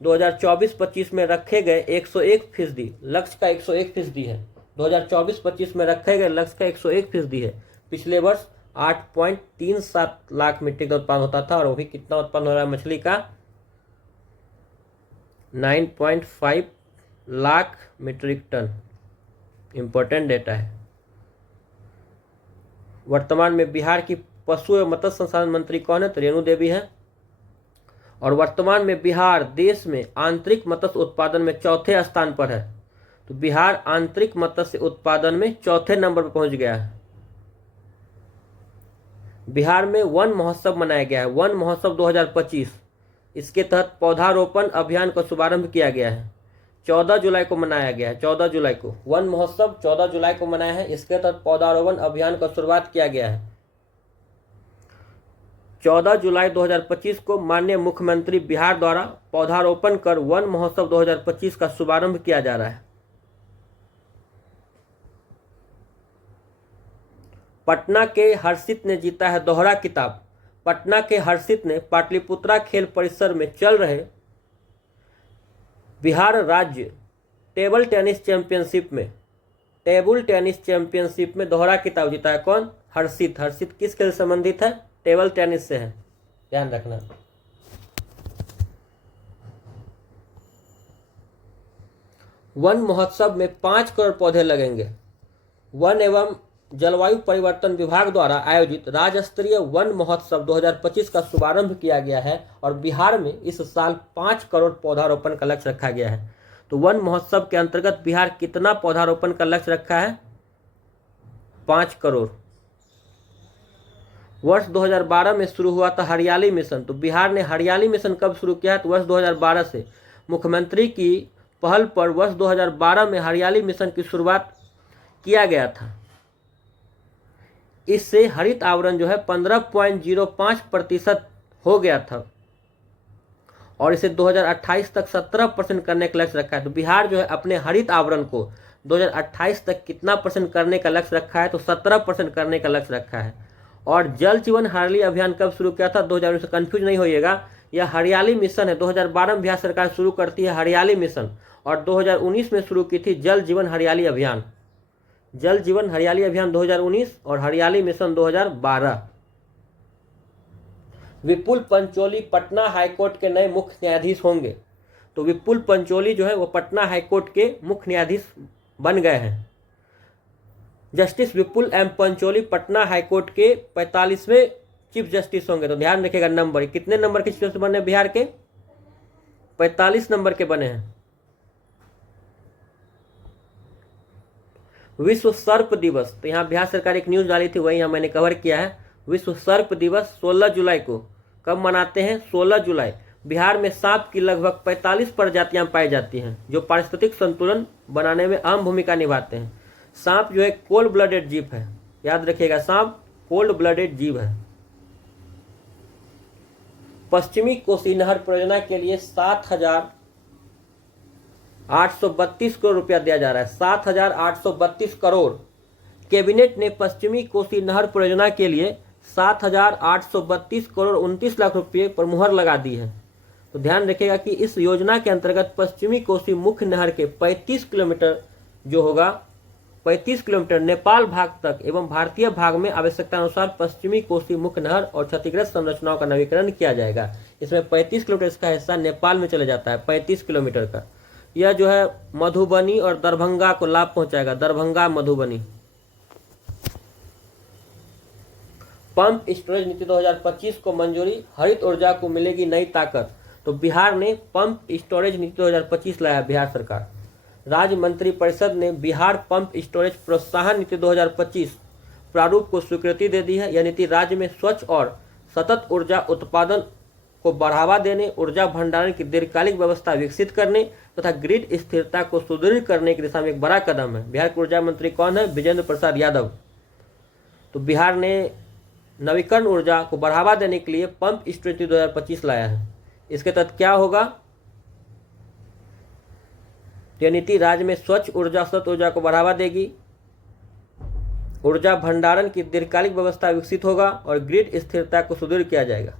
2024-25 में रखे गए 101% लक्ष्य का 101% है। 2024-25 में रखे गए लक्ष्य का 101% है। पिछले वर्ष 8.37 लाख मीट्रिक टन उत्पादन होता था और वो भी कितना उत्पादन हो रहा है मछली का, 9.5 lakh metric ton. Important data है। वर्तमान में बिहार की पशु एवं मत्स्य संसाधन मंत्री कौन है, तो रेणु देवी है। और वर्तमान में बिहार देश में आंतरिक मत्स्य उत्पादन में चौथे स्थान पर है। तो बिहार आंतरिक मत्स्य उत्पादन में चौथे नंबर पर पहुंच गया है। बिहार में वन महोत्सव मनाया गया है, वन महोत्सव 2025। इसके तहत पौधारोपण अभियान का शुभारंभ किया गया है। 14 जुलाई को मनाया गया है। 14 जुलाई को वन महोत्सव 14 जुलाई को मनाया है। इसके तहत पौधारोपण अभियान का शुरुआत किया गया है। 14 जुलाई 2025 को माननीय मुख्यमंत्री बिहार द्वारा पौधारोपण कर वन महोत्सव 2025 का शुभारंभ किया जा रहा है। पटना के हर्षित ने जीता है दोहरा खिताब। पटना के हर्षित ने पाटलिपुत्रा खेल परिसर में चल रहे बिहार राज्य टेबल टेनिस चैंपियनशिप में दोहरा खिताब जीता है। कौन? हर्षित। हर्षित किस खेल से संबंधित है? टेबल टेनिस से है, ध्यान रखना। वन महोत्सव में 5 करोड़ पौधे लगेंगे। वन एवं जलवायु परिवर्तन विभाग द्वारा आयोजित राज्य स्तरीय वन महोत्सव 2025 का शुभारंभ किया गया है और बिहार में इस साल 5 करोड़ पौधारोपण का लक्ष्य रखा गया है। तो वन महोत्सव के अंतर्गत बिहार कितना पौधारोपण का लक्ष्य रखा है? 5 करोड़। वर्ष 2012 में शुरू हुआ था हरियाली मिशन। तो बिहार ने हरियाली मिशन कब शुरू किया है? तो वर्ष 2012 से। मुख्यमंत्री की पहल पर वर्ष 2012 में हरियाली मिशन की शुरुआत किया गया था। इससे हरित आवरण जो है 15.05% हो गया था और इसे 2028 तक 17% करने का लक्ष्य रखा है। तो बिहार जो है अपने हरित आवरण को 2028 तक कितना % करने का लक्ष्य रखा है? तो 17% करने का लक्ष्य रखा है। और जल जीवन हरियाली अभियान कब शुरू किया था? 2019 से। कंफ्यूज नहीं होइएगा, यह हरियाली मिशन है। 2012 में बिहार सरकार शुरू करती है हरियाली मिशन और 2019 में शुरू की थी जल जीवन हरियाली अभियान। जल जीवन हरियाली अभियान 2019 और हरियाली मिशन 2012। विपुल पंचोली पटना हाईकोर्ट के नए मुख्य न्यायाधीश होंगे। तो विपुल पंचोली जो है वो पटना हाईकोर्ट के मुख्य न्यायाधीश बन गए हैं। जस्टिस विपुल एम पंचोली पटना हाईकोर्ट के 45वें चीफ जस्टिस होंगे। तो ध्यान रखिएगा नंबर, कितने नंबर के चीफ जस्टिस बने बिहार के? 45 नंबर के बने हैं। विश्व सर्प दिवस, तो यहाँ बिहार सरकार एक न्यूज डाली थी, वही यहाँ मैंने कवर किया है। विश्व सर्प दिवस 16 जुलाई को कब मनाते हैं? 16 जुलाई। बिहार में सांप की लगभग 45 प्रजातियां पाई जाती हैं जो पारिस्थितिक संतुलन बनाने में अहम भूमिका निभाते हैं। सांप जो है कोल्ड ब्लडेड जीव है, याद रखिएगा, सांप कोल्ड ब्लडेड जीव है। पश्चिमी कोसी नहर परियोजना के लिए 7,832 करोड़ रुपया दिया जा रहा है। 7,832 करोड़। कैबिनेट ने पश्चिमी कोसी नहर परियोजना के लिए 7,832 करोड़ 29 लाख रुपये पर मुहर लगा दी है। तो ध्यान रखिएगा कि इस योजना के अंतर्गत पश्चिमी कोसी मुख्य नहर के 35 किलोमीटर जो होगा 35 किलोमीटर नेपाल भाग तक एवं भारतीय भाग में आवश्यकता अनुसार पश्चिमी कोसी मुख्य नहर और क्षतिग्रस्त संरचनाओं का नवीकरण किया जाएगा। इसमें 35 किलोमीटर इसका हिस्सा नेपाल में चले जाता है, 35 किलोमीटर का। यह जो है मधुबनी और दरभंगा को लाभ पहुंचाएगा, दरभंगा मधुबनी। पंप स्टोरेज नीति 2025 को मंजूरी, हरित ऊर्जा को मिलेगी नई ताकत। तो बिहार ने पंप स्टोरेज नीति 2025 लाया बिहार सरकार। राज्य मंत्रिपरिषद ने बिहार पंप स्टोरेज प्रोत्साहन नीति 2025 प्रारूप को स्वीकृति दे दी है। यह नीति राज्य में स्वच्छ और सतत ऊर्जा उत्पादन को बढ़ावा देने, ऊर्जा भंडारण की दीर्घकालिक व्यवस्था विकसित करने तथा ग्रिड स्थिरता को सुदृढ़ करने की दिशा में एक बड़ा कदम है। बिहार के ऊर्जा मंत्री कौन है? विजेंद्र प्रसाद यादव। तो बिहार ने नवीकरण ऊर्जा को बढ़ावा देने के लिए पंप स्टोरेज 2025 लाया है। इसके तहत क्या होगा? यह नीति राज्य में स्वच्छ ऊर्जा, सतत ऊर्जा को बढ़ावा देगी, ऊर्जा भंडारण की दीर्घकालिक व्यवस्था विकसित होगा और ग्रिड स्थिरता को सुदृढ़ किया जाएगा।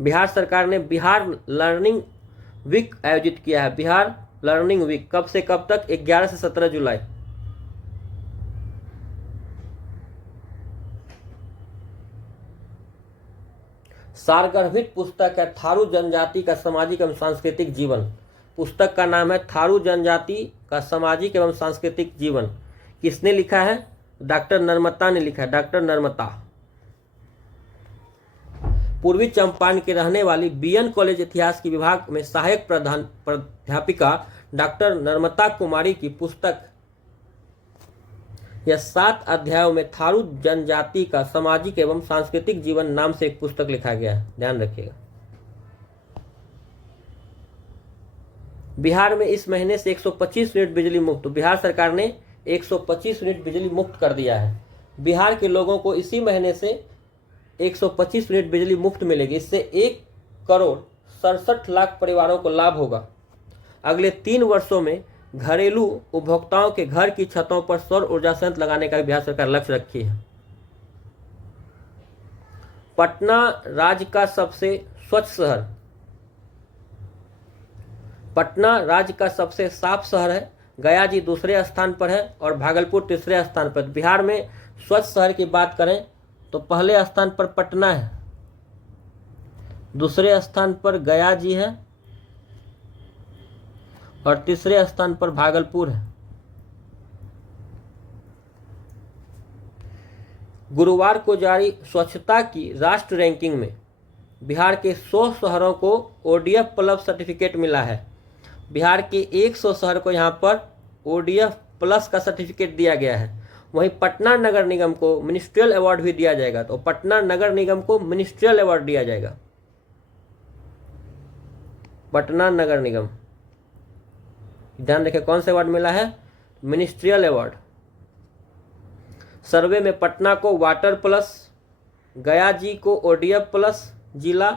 बिहार सरकार ने बिहार लर्निंग वीक आयोजित किया है। बिहार लर्निंग वीक कब से कब तक? 11 से 17 जुलाई। सारगर्भित पुस्तक है थारू जनजाति का सामाजिक एवं सांस्कृतिक जीवन। पुस्तक का नाम है थारू जनजाति का सामाजिक एवं सांस्कृतिक जीवन। किसने लिखा है? डॉक्टर नर्मता ने लिखा है, डॉक्टर नर्मता। पूर्वी चंपारण की रहने वाली बीएन कॉलेज इतिहास की विभाग में सहायक प्राध्यापिका डॉक्टर नर्मता कुमारी की पुस्तक, यह 7 अध्यायों में थारू जनजाति का सामाजिक एवं सांस्कृतिक जीवन नाम से एक पुस्तक लिखा गया है, ध्यान रखिएगा। बिहार में इस महीने से 125 यूनिट बिजली मुफ्त। बिहार सरकार ने 125 यूनिट बिजली मुफ्त कर दिया है। बिहार के लोगों को इसी महीने से 125 यूनिट बिजली मुफ्त मिलेगी। इससे 1,67,00,000 परिवारों को लाभ होगा। अगले 3 वर्षों में घरेलू उपभोक्ताओं के घर की छतों पर सौर ऊर्जा संयंत्र लगाने का भी बिहार सरकार लक्ष्य रखी है। पटना राज्य का सबसे स्वच्छ शहर, पटना राज्य का सबसे साफ शहर है। गया जी दूसरे स्थान पर है और भागलपुर तीसरे स्थान पर। बिहार में स्वच्छ शहर की बात करें तो पहले स्थान पर पटना है, दूसरे स्थान पर गया जी है और तीसरे स्थान पर भागलपुर है। गुरुवार को जारी स्वच्छता की राष्ट्र रैंकिंग में बिहार के 100 शहरों को ODF प्लस सर्टिफिकेट मिला है। बिहार के 100 शहर को यहाँ पर ODF प्लस का सर्टिफिकेट दिया गया है। वहीं पटना नगर निगम को मिनिस्ट्रियल अवार्ड भी दिया जाएगा। तो पटना नगर निगम को मिनिस्ट्रियल अवार्ड दिया जाएगा। पटना नगर निगम, ध्यान रखें कौन सा अवार्ड मिला है, मिनिस्ट्रियल अवार्ड। सर्वे में पटना को वाटर प्लस, गया जी को ODF प्लस जिला,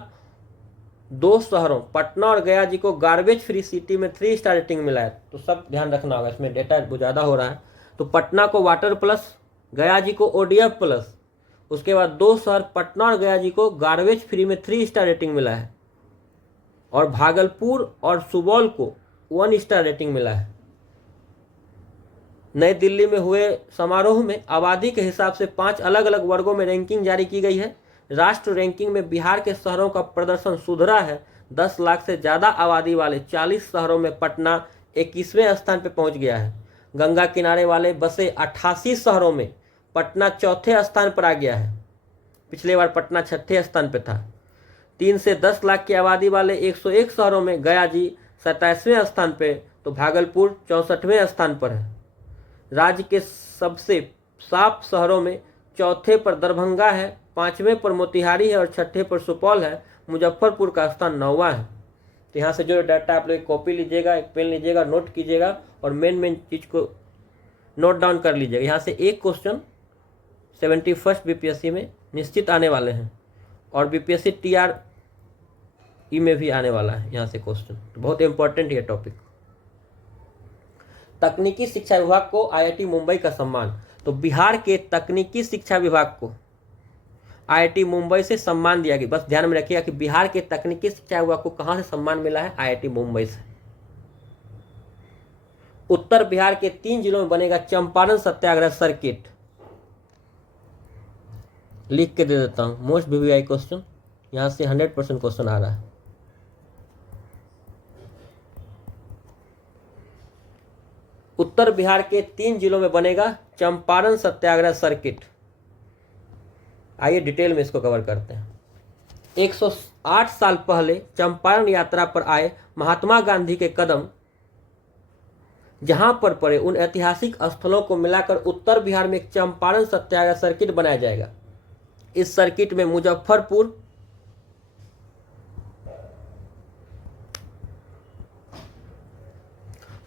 2 शहरों पटना और गया जी को गार्बेज फ्री सिटी में 3 स्टार रेटिंग मिला है। तो सब ध्यान रखना होगा, इसमें डेटा ज़्यादा हो रहा है। तो पटना को वाटर प्लस, गया जी को ODF प्लस, उसके बाद 2 शहर पटना और गया जी को गार्बेज फ्री में 3 स्टार रेटिंग मिला है और भागलपुर और सुपौल को 1 स्टार रेटिंग मिला है। नई दिल्ली में हुए समारोह में आबादी के हिसाब से 5 अलग अलग वर्गों में रैंकिंग जारी की गई है। राष्ट्र रैंकिंग में बिहार के शहरों का प्रदर्शन सुधरा है। 10 लाख से ज़्यादा आबादी वाले 40 शहरों में पटना 21वें स्थान पर पहुंच गया है। गंगा किनारे वाले बसे 88 शहरों में पटना 4थे स्थान पर आ गया है। पिछले बार पटना 6ठे स्थान पर था। 3 से 10 लाख की आबादी वाले 101 शहरों में गया जी 27वें स्थान पर, तो भागलपुर 64वें स्थान पर है। राज्य के सबसे साफ शहरों में 4थे पर दरभंगा है, 5वें पर मोतिहारी है और 6ठे पर सुपौल है। मुजफ्फरपुर का स्थान 9वां है। तो यहाँ से जो डाटा आप लोग कॉपी लीजिएगा, एक पेन लीजिएगा, नोट कीजिएगा और मेन चीज़ को नोट डाउन कर लीजिएगा। यहाँ से एक क्वेश्चन 71st BPSC में निश्चित आने वाले हैं और BPSC TRE में भी आने वाला है यहाँ से क्वेश्चन। तो बहुत इंपॉर्टेंट है टॉपिक। तकनीकी शिक्षा विभाग को IIT मुंबई का सम्मान। तो बिहार के तकनीकी शिक्षा विभाग को IIT मुंबई से सम्मान दिया गया। बस ध्यान में रखिएगा कि बिहार के तकनीकी शिक्षा विभाग को कहां से सम्मान मिला है, IIT मुंबई से। उत्तर बिहार के 3 जिलों में बनेगा चंपारण सत्याग्रह सर्किट। लिख के दे देता हूं, मोस्ट VVI क्वेश्चन, यहां से 100% क्वेश्चन आ रहा है। उत्तर बिहार के 3 जिलों में बनेगा चंपारण सत्याग्रह सर्किट। आइए डिटेल में इसको कवर करते हैं। 108 साल पहले चंपारण यात्रा पर आए महात्मा गांधी के कदम जहां पर पड़े, उन ऐतिहासिक स्थलों को मिलाकर उत्तर बिहार में एक चंपारण सत्याग्रह सर्किट बनाया जाएगा। इस सर्किट में मुजफ्फरपुर,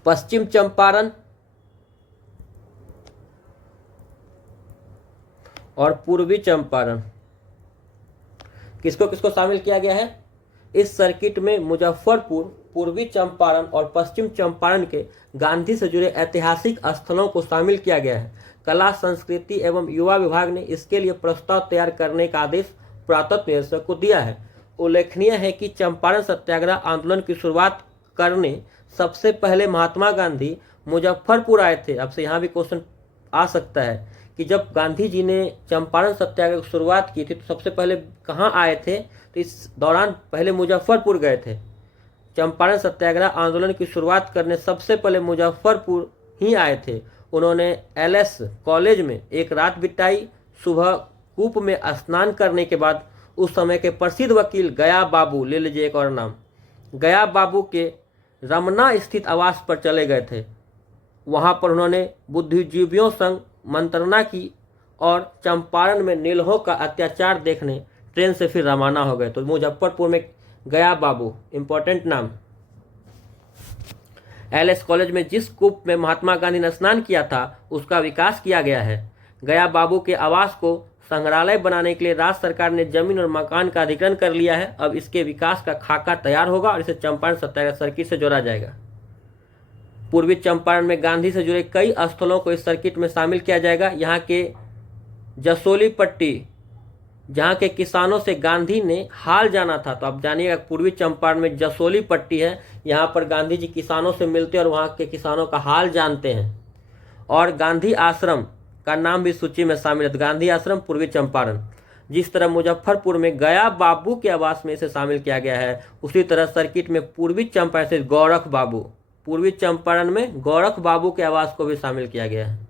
पश्चिम चंपारण और पूर्वी चंपारण, किसको किसको शामिल किया गया है? इस सर्किट में मुजफ्फरपुर, पूर्वी चंपारण और पश्चिम चंपारण के गांधी से जुड़े ऐतिहासिक स्थलों को शामिल किया गया है। कला, संस्कृति एवं युवा विभाग ने इसके लिए प्रस्ताव तैयार करने का आदेश पुरातत्व निदेशक को दिया है। उल्लेखनीय है कि चंपारण सत्याग्रह आंदोलन की शुरुआत करने सबसे पहले महात्मा गांधी मुजफ्फरपुर आए थे। अब से यहाँ भी क्वेश्चन आ सकता है कि जब गांधी जी ने चंपारण सत्याग्रह की शुरुआत की थी तो सबसे पहले कहाँ आए थे? तो इस दौरान पहले मुजफ्फरपुर गए थे। चंपारण सत्याग्रह आंदोलन की शुरुआत करने सबसे पहले मुजफ्फरपुर ही आए थे। उन्होंने LS कॉलेज में एक रात बिताई। सुबह कूप में स्नान करने के बाद उस समय के प्रसिद्ध वकील गया बाबू, ले लीजिए एक और नाम, गया बाबू के रमना स्थित आवास पर चले गए थे। वहां पर उन्होंने बुद्धिजीवियों संग मंत्रणा की और चंपारण में नीलहों का अत्याचार देखने ट्रेन से फिर रवाना हो गए। तो मुजफ्फरपुर में गया बाबू, इंपॉर्टेंट नाम। LS कॉलेज में जिस कूप में महात्मा गांधी ने स्नान किया था उसका विकास किया गया है। गया बाबू के आवास को संग्रहालय बनाने के लिए राज्य सरकार ने जमीन और मकान का अधिग्रहण कर लिया है। अब इसके विकास का खाका तैयार होगा और इसे चंपारण सत्याग्रह सर्किट से जोड़ा जाएगा। पूर्वी चंपारण में गांधी से जुड़े कई स्थलों को इस सर्किट में शामिल किया जाएगा। यहाँ के जसोली पट्टी, जहाँ के किसानों से गांधी ने हाल जाना था, तो आप जानिएगा पूर्वी चंपारण में जसोली पट्टी है, यहाँ पर गांधी जी किसानों से मिलते हैं और वहाँ के किसानों का हाल जानते हैं। और गांधी आश्रम का नाम भी सूची में शामिल है। तो गांधी आश्रम पूर्वी चंपारण, जिस तरह मुजफ्फरपुर में गया बाबू के आवास में इसे शामिल किया गया है, उसी तरह सर्किट में पूर्वी चंपारण से गौरख बाबू, पूर्वी चंपारण में गौरख बाबू के आवास को भी शामिल किया गया है।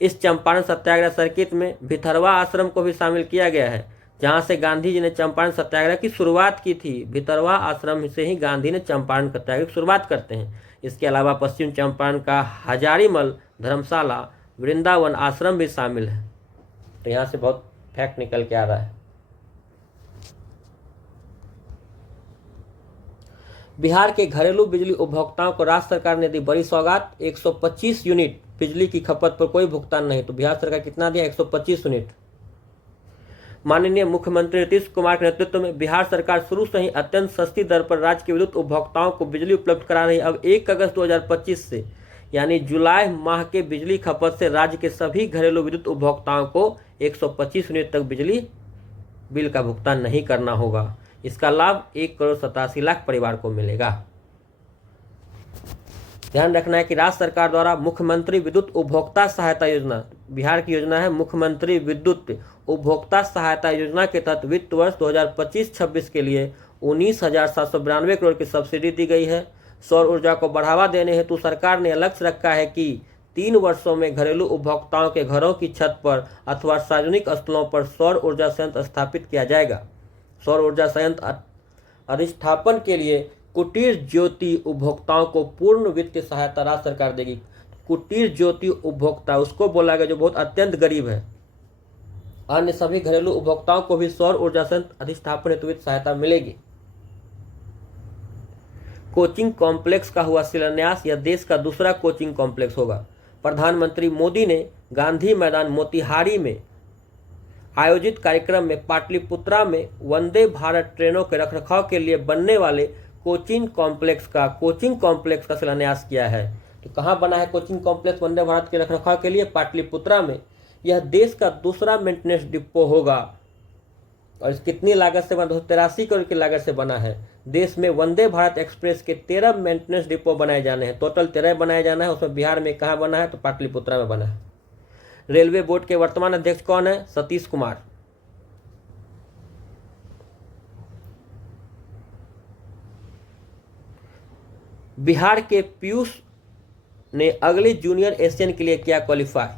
इस चंपारण सत्याग्रह सर्किट में भितरवा आश्रम को भी शामिल किया गया है, जहां से गांधी जी ने चंपारण सत्याग्रह की शुरुआत की थी। भितरवा आश्रम से ही गांधी ने चंपारण सत्याग्रह की शुरुआत करते हैं। इसके अलावा पश्चिम चंपारण का हजारीमल, धर्मशाला, वृंदावन आश्रम भी शामिल है। तो यहाँ से बहुत फैक्ट निकल के आ रहा है। बिहार के घरेलू बिजली उपभोक्ताओं को राज्य सरकार ने दी बड़ी सौगात, 125 यूनिट बिजली की खपत पर कोई भुगतान नहीं। तो बिहार सरकार कितना दिया? 125 यूनिट। माननीय मुख्यमंत्री नीतीश कुमार के नेतृत्व में बिहार सरकार शुरू से ही अत्यंत सस्ती दर पर राज्य के विद्युत उपभोक्ताओं को बिजली उपलब्ध करा रही है। अब 1 अगस्त 2025 से यानी जुलाई माह के बिजली खपत से राज्य के सभी घरेलू विद्युत उपभोक्ताओं को 125 यूनिट तक बिजली बिल का भुगतान नहीं करना होगा। इसका लाभ 1,87,00,000 परिवार को मिलेगा। ध्यान रखना है कि राज्य सरकार द्वारा मुख्यमंत्री विद्युत उपभोक्ता सहायता योजना, बिहार की योजना है मुख्यमंत्री विद्युत उपभोक्ता सहायता योजना के तहत वित्त वर्ष 2025-26 के लिए 19,792 करोड़ की सब्सिडी दी गई है। सौर ऊर्जा को बढ़ावा देने हेतु सरकार ने लक्ष्य रखा है कि 3 वर्षों में घरेलू उपभोक्ताओं के घरों की छत पर अथवा सार्वजनिक स्थलों पर सौर ऊर्जा संयंत्र स्थापित किया जाएगा। सौर ऊर्जा संयंत्र अधिष्ठापन के लिए कुटीर ज्योति उपभोक्ताओं को पूर्ण वित्तीय सहायता राज्य सरकार देगी। कुटीर ज्योति उपभोक्ता उसको बोला गया जो बहुत अत्यंत गरीब है। अन्य सभी घरेलू उपभोक्ताओं को भी सौर ऊर्जा संयंत्र अधिष्ठापन हेतु वित्तीय सहायता मिलेगी। कोचिंग कॉम्प्लेक्स का हुआ शिलान्यास। यह देश का दूसरा कोचिंग कॉम्प्लेक्स होगा। प्रधानमंत्री मोदी ने गांधी मैदान मोतिहारी में आयोजित कार्यक्रम में पाटलिपुत्रा में वंदे भारत ट्रेनों के रखरखाव के लिए बनने वाले कोचिंग कॉम्प्लेक्स का शिलान्यास किया है। तो कहाँ बना है कोचिंग कॉम्प्लेक्स वंदे भारत के रखरखाव के लिए? पाटलिपुत्रा में। यह देश का दूसरा मेंटेनेंस डिपो होगा। और इस कितनी लागत से बना? 283 करोड़ की लागत से बना है। देश में वंदे भारत एक्सप्रेस के 13 मेंटेनेंस डिपो बनाए जाने हैं। टोटल 13 बनाए जाना है। उसमें बिहार में कहाँ बना है? तो पाटलिपुत्रा में बना है। रेलवे बोर्ड के वर्तमान अध्यक्ष कौन है? सतीश कुमार। बिहार के पीयूष ने अगले जूनियर एशियन के लिए किया क्वालिफाई।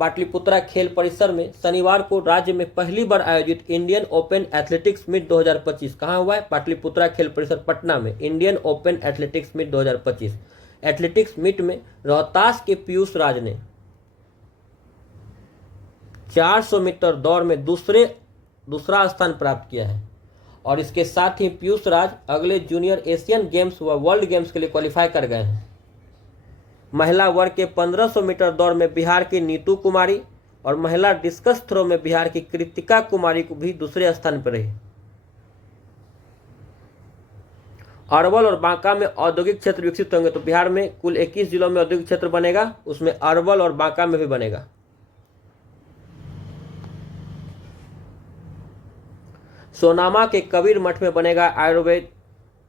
पाटलिपुत्रा खेल परिसर में शनिवार को राज्य में पहली बार आयोजित इंडियन ओपन एथलेटिक्स मीट 2025 कहाँ हुआ है? पाटलिपुत्रा खेल परिसर पटना में Indian open athletics meet 2025। Athletics meet में रोहतास के पीयूष राज ने 400 मीटर दौड़ में दूसरा स्थान प्राप्त किया है। और इसके साथ ही पीयूष राज अगले जूनियर एशियन गेम्स व वर्ल्ड गेम्स के लिए क्वालिफाई कर गए हैं। महिला वर्ग के 1500 मीटर दौड़ में बिहार की नीतू कुमारी और महिला डिस्कस थ्रो में बिहार की कृतिका कुमारी को भी दूसरे स्थान पर रही। अरवल और बांका में औद्योगिक क्षेत्र विकसित होंगे। तो बिहार में कुल 21 जिलों में औद्योगिक क्षेत्र बनेगा, उसमें अरवल और बांका में भी बनेगा। सोनामा के कबीर मठ में बनेगा आयुर्वेद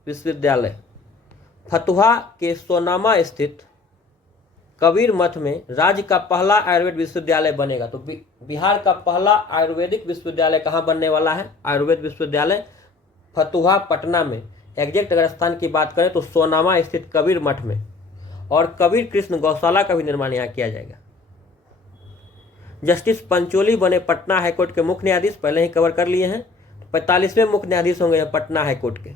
विश्वविद्यालय। फतुहा के सोनामा स्थित कबीर मठ में राज्य का पहला आयुर्वेद विश्वविद्यालय बनेगा। तो बिहार का पहला आयुर्वेदिक विश्वविद्यालय कहाँ बनने वाला है? आयुर्वेद विश्वविद्यालय फतुहा पटना में। एग्जैक्ट अगर स्थान की बात करें तो सोनामा स्थित कबीर मठ में। और कबीर कृष्ण गौशाला का भी निर्माण यहाँ किया जाएगा। जस्टिस पंचोली बने पटना हाईकोर्ट के मुख्य न्यायाधीश, पहले ही कवर कर लिए हैं। 45वें मुख्य न्यायाधीश होंगे पटना हाईकोर्ट के।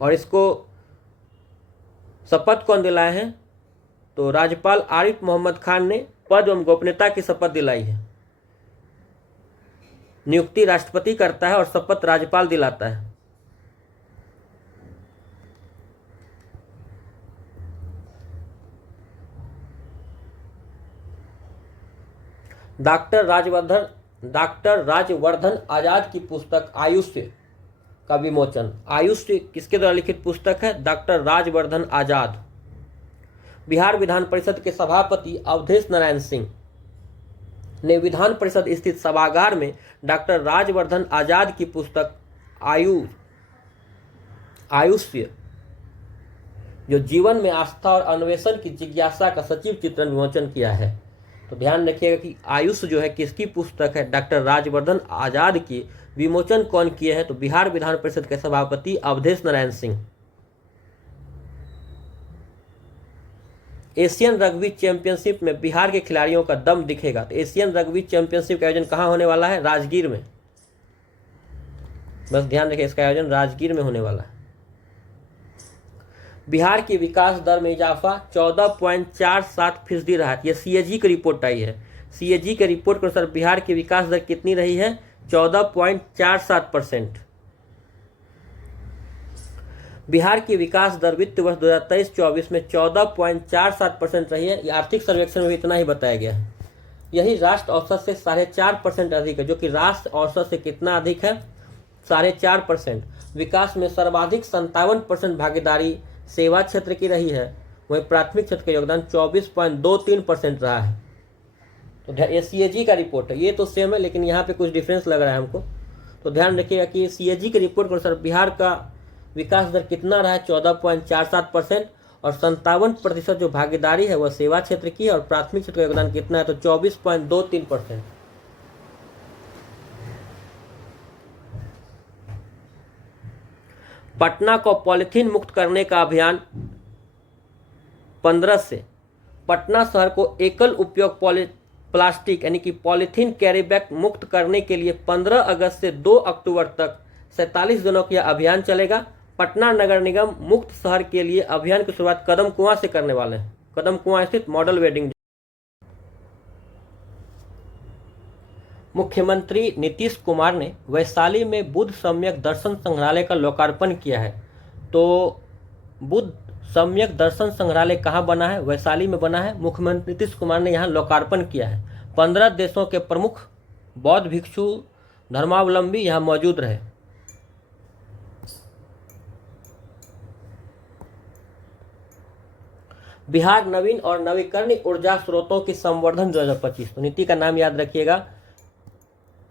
और इसको शपथ कौन दिलाए हैं? तो राज्यपाल आरिफ मोहम्मद खान ने पद एवं गोपनीयता की शपथ दिलाई है। नियुक्ति राष्ट्रपति करता है और शपथ राज्यपाल दिलाता है। डॉक्टर राजवर्धन आजाद की पुस्तक आयुष्य का विमोचन। आयुष किसके द्वारा लिखित पुस्तक है? डॉक्टर राजवर्धन आजाद। बिहार विधान परिषद के सभापति अवधेश नारायण सिंह ने विधान परिषद स्थित सभागार में डॉक्टर राजवर्धन आजाद की पुस्तक आयुष्य, जो जीवन में आस्था और अन्वेषण की जिज्ञासा का सचिव चित्रण विमोचन किया है। तो ध्यान रखिएगा कि आयुष जो है किसकी पुस्तक है? डॉक्टर राजवर्धन आजाद की। विमोचन कौन किए हैं? तो बिहार विधान परिषद के सभापति Awadhesh Narayan Singh. Asian rugby championship में बिहार के खिलाड़ियों का दम दिखेगा। तो एशियन रग्बी चैंपियनशिप का आयोजन कहाँ होने वाला है? राजगीर में। बस ध्यान रखिए, इसका आयोजन राजगीर में होने वाला है। बिहार की विकास दर में इजाफा 14.47% रहा है। यह सीएजी की रिपोर्ट आई है। सीएजी के रिपोर्ट के अनुसार बिहार की विकास दर कितनी रही है? 14.47%। बिहार की विकास दर वित्त वर्ष 2023-24 में 14.47% रही है। यह आर्थिक सर्वेक्षण में भी इतना ही बताया गया है। यही राष्ट्र औसत से 4.5% अधिक है, जो कि राष्ट्र औसत से कितना अधिक है? 4.5%। विकास में सर्वाधिक 57% भागीदारी सेवा क्षेत्र की रही है। वहीं प्राथमिक क्षेत्र का योगदान 24.23% रहा है। तो ये सीएजी का रिपोर्ट है। ये तो सेम है, लेकिन यहाँ पे कुछ डिफरेंस लग रहा है हमको। तो ध्यान रखिएगा कि सीएजी की रिपोर्ट के अनुसार बिहार का विकास दर कितना रहा है? 14.47%। और 57% जो भागीदारी है वह सेवा क्षेत्र की है। और प्राथमिक क्षेत्र का योगदान कितना है? तो 24.23%। पटना को पॉलीथीन मुक्त करने का अभियान 15 से। पटना शहर को एकल उपयोग प्लास्टिक यानी कि पॉलीथीन कैरी बैग मुक्त करने के लिए 15 अगस्त से 2 अक्टूबर तक 47 दिनों का अभियान चलेगा। पटना नगर निगम मुक्त शहर के लिए अभियान की शुरुआत कदम कुआं से करने वाले हैं। कदम कुआं स्थित मॉडल वेडिंग। मुख्यमंत्री नीतीश कुमार ने वैशाली में बुद्ध सम्यक दर्शन संग्रहालय का लोकार्पण किया है। तो बुद्ध सम्यक दर्शन संग्रहालय कहाँ बना है? वैशाली में बना है। मुख्यमंत्री नीतीश कुमार ने यहाँ लोकार्पण किया है। 15 देशों के प्रमुख बौद्ध भिक्षु धर्मावलंबी यहाँ मौजूद रहे। बिहार नवीन और नवीकरणीय ऊर्जा स्रोतों की संवर्धन 2025। तो नीति का नाम याद रखिएगा,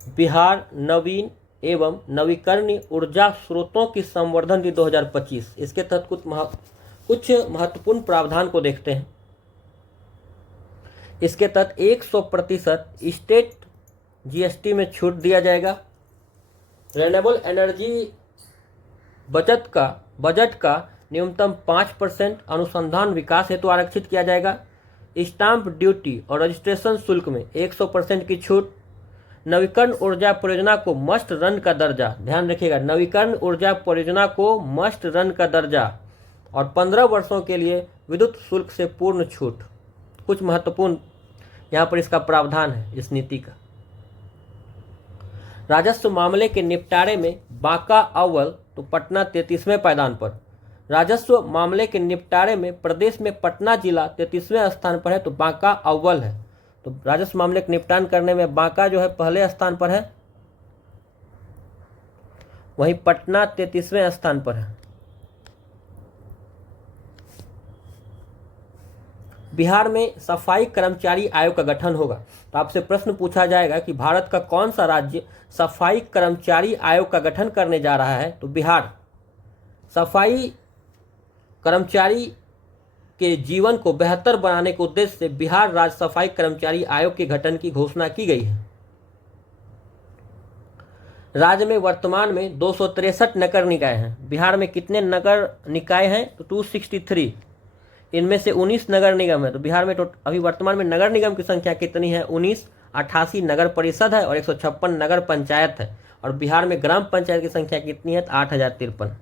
बिहार नवीन एवं नवीकरणीय ऊर्जा स्रोतों की संवर्धन नीति 2025। इसके तहत कुछ महत्वपूर्ण प्रावधान को देखते हैं। इसके तहत 100% स्टेट जीएसटी में छूट दिया जाएगा। रिन्यूएबल एनर्जी बजट का न्यूनतम 5% अनुसंधान विकास हेतु आरक्षित किया जाएगा। स्टाम्प ड्यूटी और रजिस्ट्रेशन शुल्क में 100% की छूट। नवीकरण ऊर्जा परियोजना को मस्ट रन का दर्जा। ध्यान रखिएगा, नवीकरण ऊर्जा परियोजना को मस्ट रन का दर्जा। और 15 वर्षों के लिए विद्युत शुल्क से पूर्ण छूट। कुछ महत्वपूर्ण यहाँ पर इसका प्रावधान है इस नीति का। राजस्व मामले के निपटारे में बांका अव्वल, तो पटना 33वें पायदान पर। राजस्व मामले के निपटारे में प्रदेश में पटना जिला 33वें स्थान पर है, तो बांका अव्वल है। तो राजस्व मामले का निपटान करने में बांका जो है पहले स्थान पर है, वहीं पटना 33वें स्थान पर है। बिहार में सफाई कर्मचारी आयोग का गठन होगा। तो आपसे प्रश्न पूछा जाएगा कि भारत का कौन सा राज्य सफाई कर्मचारी आयोग का गठन करने जा रहा है? तो बिहार। सफाई कर्मचारी के जीवन को बेहतर बनाने के उद्देश्य से बिहार राज्य सफाई कर्मचारी आयोग के गठन की घोषणा की गई है। राज्य में वर्तमान में 263 नगर निकाय हैं। बिहार में कितने नगर निकाय हैं? तो 263। इनमें से 19 नगर निगम है। तो बिहार में अभी वर्तमान में नगर निगम की संख्या कितनी है? 19। 88 नगर परिषद है और 156 नगर पंचायत है। और बिहार में ग्राम पंचायत की संख्या कितनी है? 8053।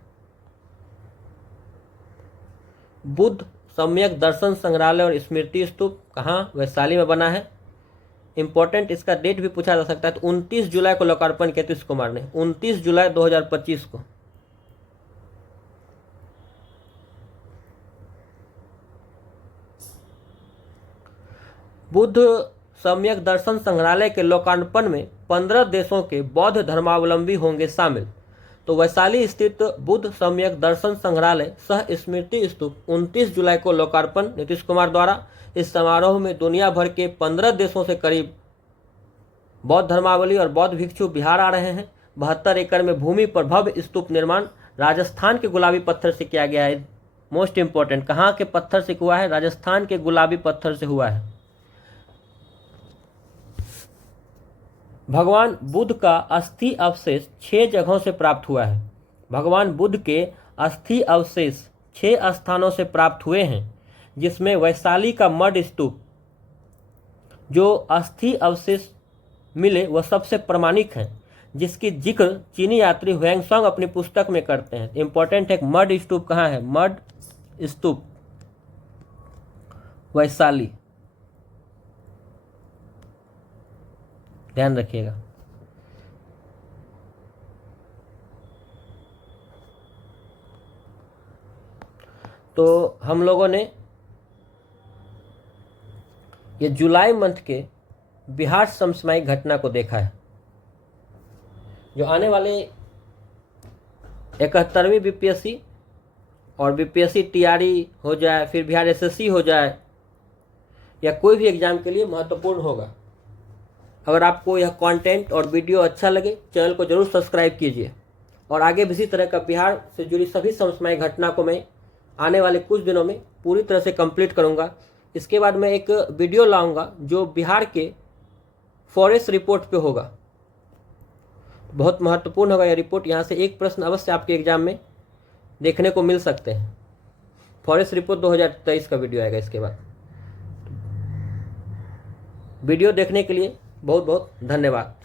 बुद्ध सम्यक दर्शन संग्रहालय और स्मृति स्तूप कहाँ? वैशाली में बना है। इंपॉर्टेंट इसका डेट भी पूछा जा सकता है। तो 29 जुलाई को लोकार्पण किया नीतीश कुमार ने, 29 जुलाई 2025 को। बुद्ध सम्यक दर्शन संग्रहालय के लोकार्पण में 15 देशों के बौद्ध धर्मावलंबी होंगे शामिल। तो तो वैशाली स्थित बुद्ध सम्यक दर्शन संग्रहालय सह स्मृति स्तूप 29 जुलाई को लोकार्पण नीतीश कुमार द्वारा। इस समारोह में दुनिया भर के 15 देशों से करीब बौद्ध धर्मावलंबी और बौद्ध भिक्षु बिहार आ रहे हैं। 72 एकड़ में भूमि पर भव्य स्तूप निर्माण राजस्थान के गुलाबी पत्थर से किया गया है। मोस्ट इंपॉर्टेंट, कहाँ के पत्थर से हुआ है? राजस्थान के गुलाबी पत्थर से हुआ है। भगवान बुद्ध का अस्थि अवशेष 6 जगहों से प्राप्त हुआ है। भगवान बुद्ध के अस्थि अवशेष 6 स्थानों से प्राप्त हुए हैं, जिसमें वैशाली का मड स्तूप जो अस्थि अवशेष मिले वह सबसे प्रामाणिक है, जिसकी जिक्र चीनी यात्री हुएंगसांग अपनी पुस्तक में करते हैं। इंपॉर्टेंट है, मड स्तूप कहाँ है? मड स्तूप वैशाली, ध्यान रखिएगा। तो हम लोगों ने ये जुलाई मंथ के बिहार समसामयिक घटना को देखा है। जो आने वाले 71वीं बीपीएससी और बीपीएससी टीआरई हो जाए, फिर बिहार एसएससी हो जाए, या कोई भी एग्जाम के लिए महत्वपूर्ण होगा। अगर आपको यह कंटेंट और वीडियो अच्छा लगे, चैनल को जरूर सब्सक्राइब कीजिए। और आगे भी इसी तरह का बिहार से जुड़ी सभी समसामयिक घटना को मैं आने वाले कुछ दिनों में पूरी तरह से कंप्लीट करूंगा। इसके बाद मैं एक वीडियो लाऊंगा जो बिहार के फॉरेस्ट रिपोर्ट पे होगा। बहुत महत्वपूर्ण होगा यह रिपोर्ट। यहाँ से एक प्रश्न अवश्य आपके एग्जाम में देखने को मिल सकते हैं। फॉरेस्ट रिपोर्ट 2023 का वीडियो आएगा। इसके बाद वीडियो देखने के लिए बहुत बहुत धन्यवाद।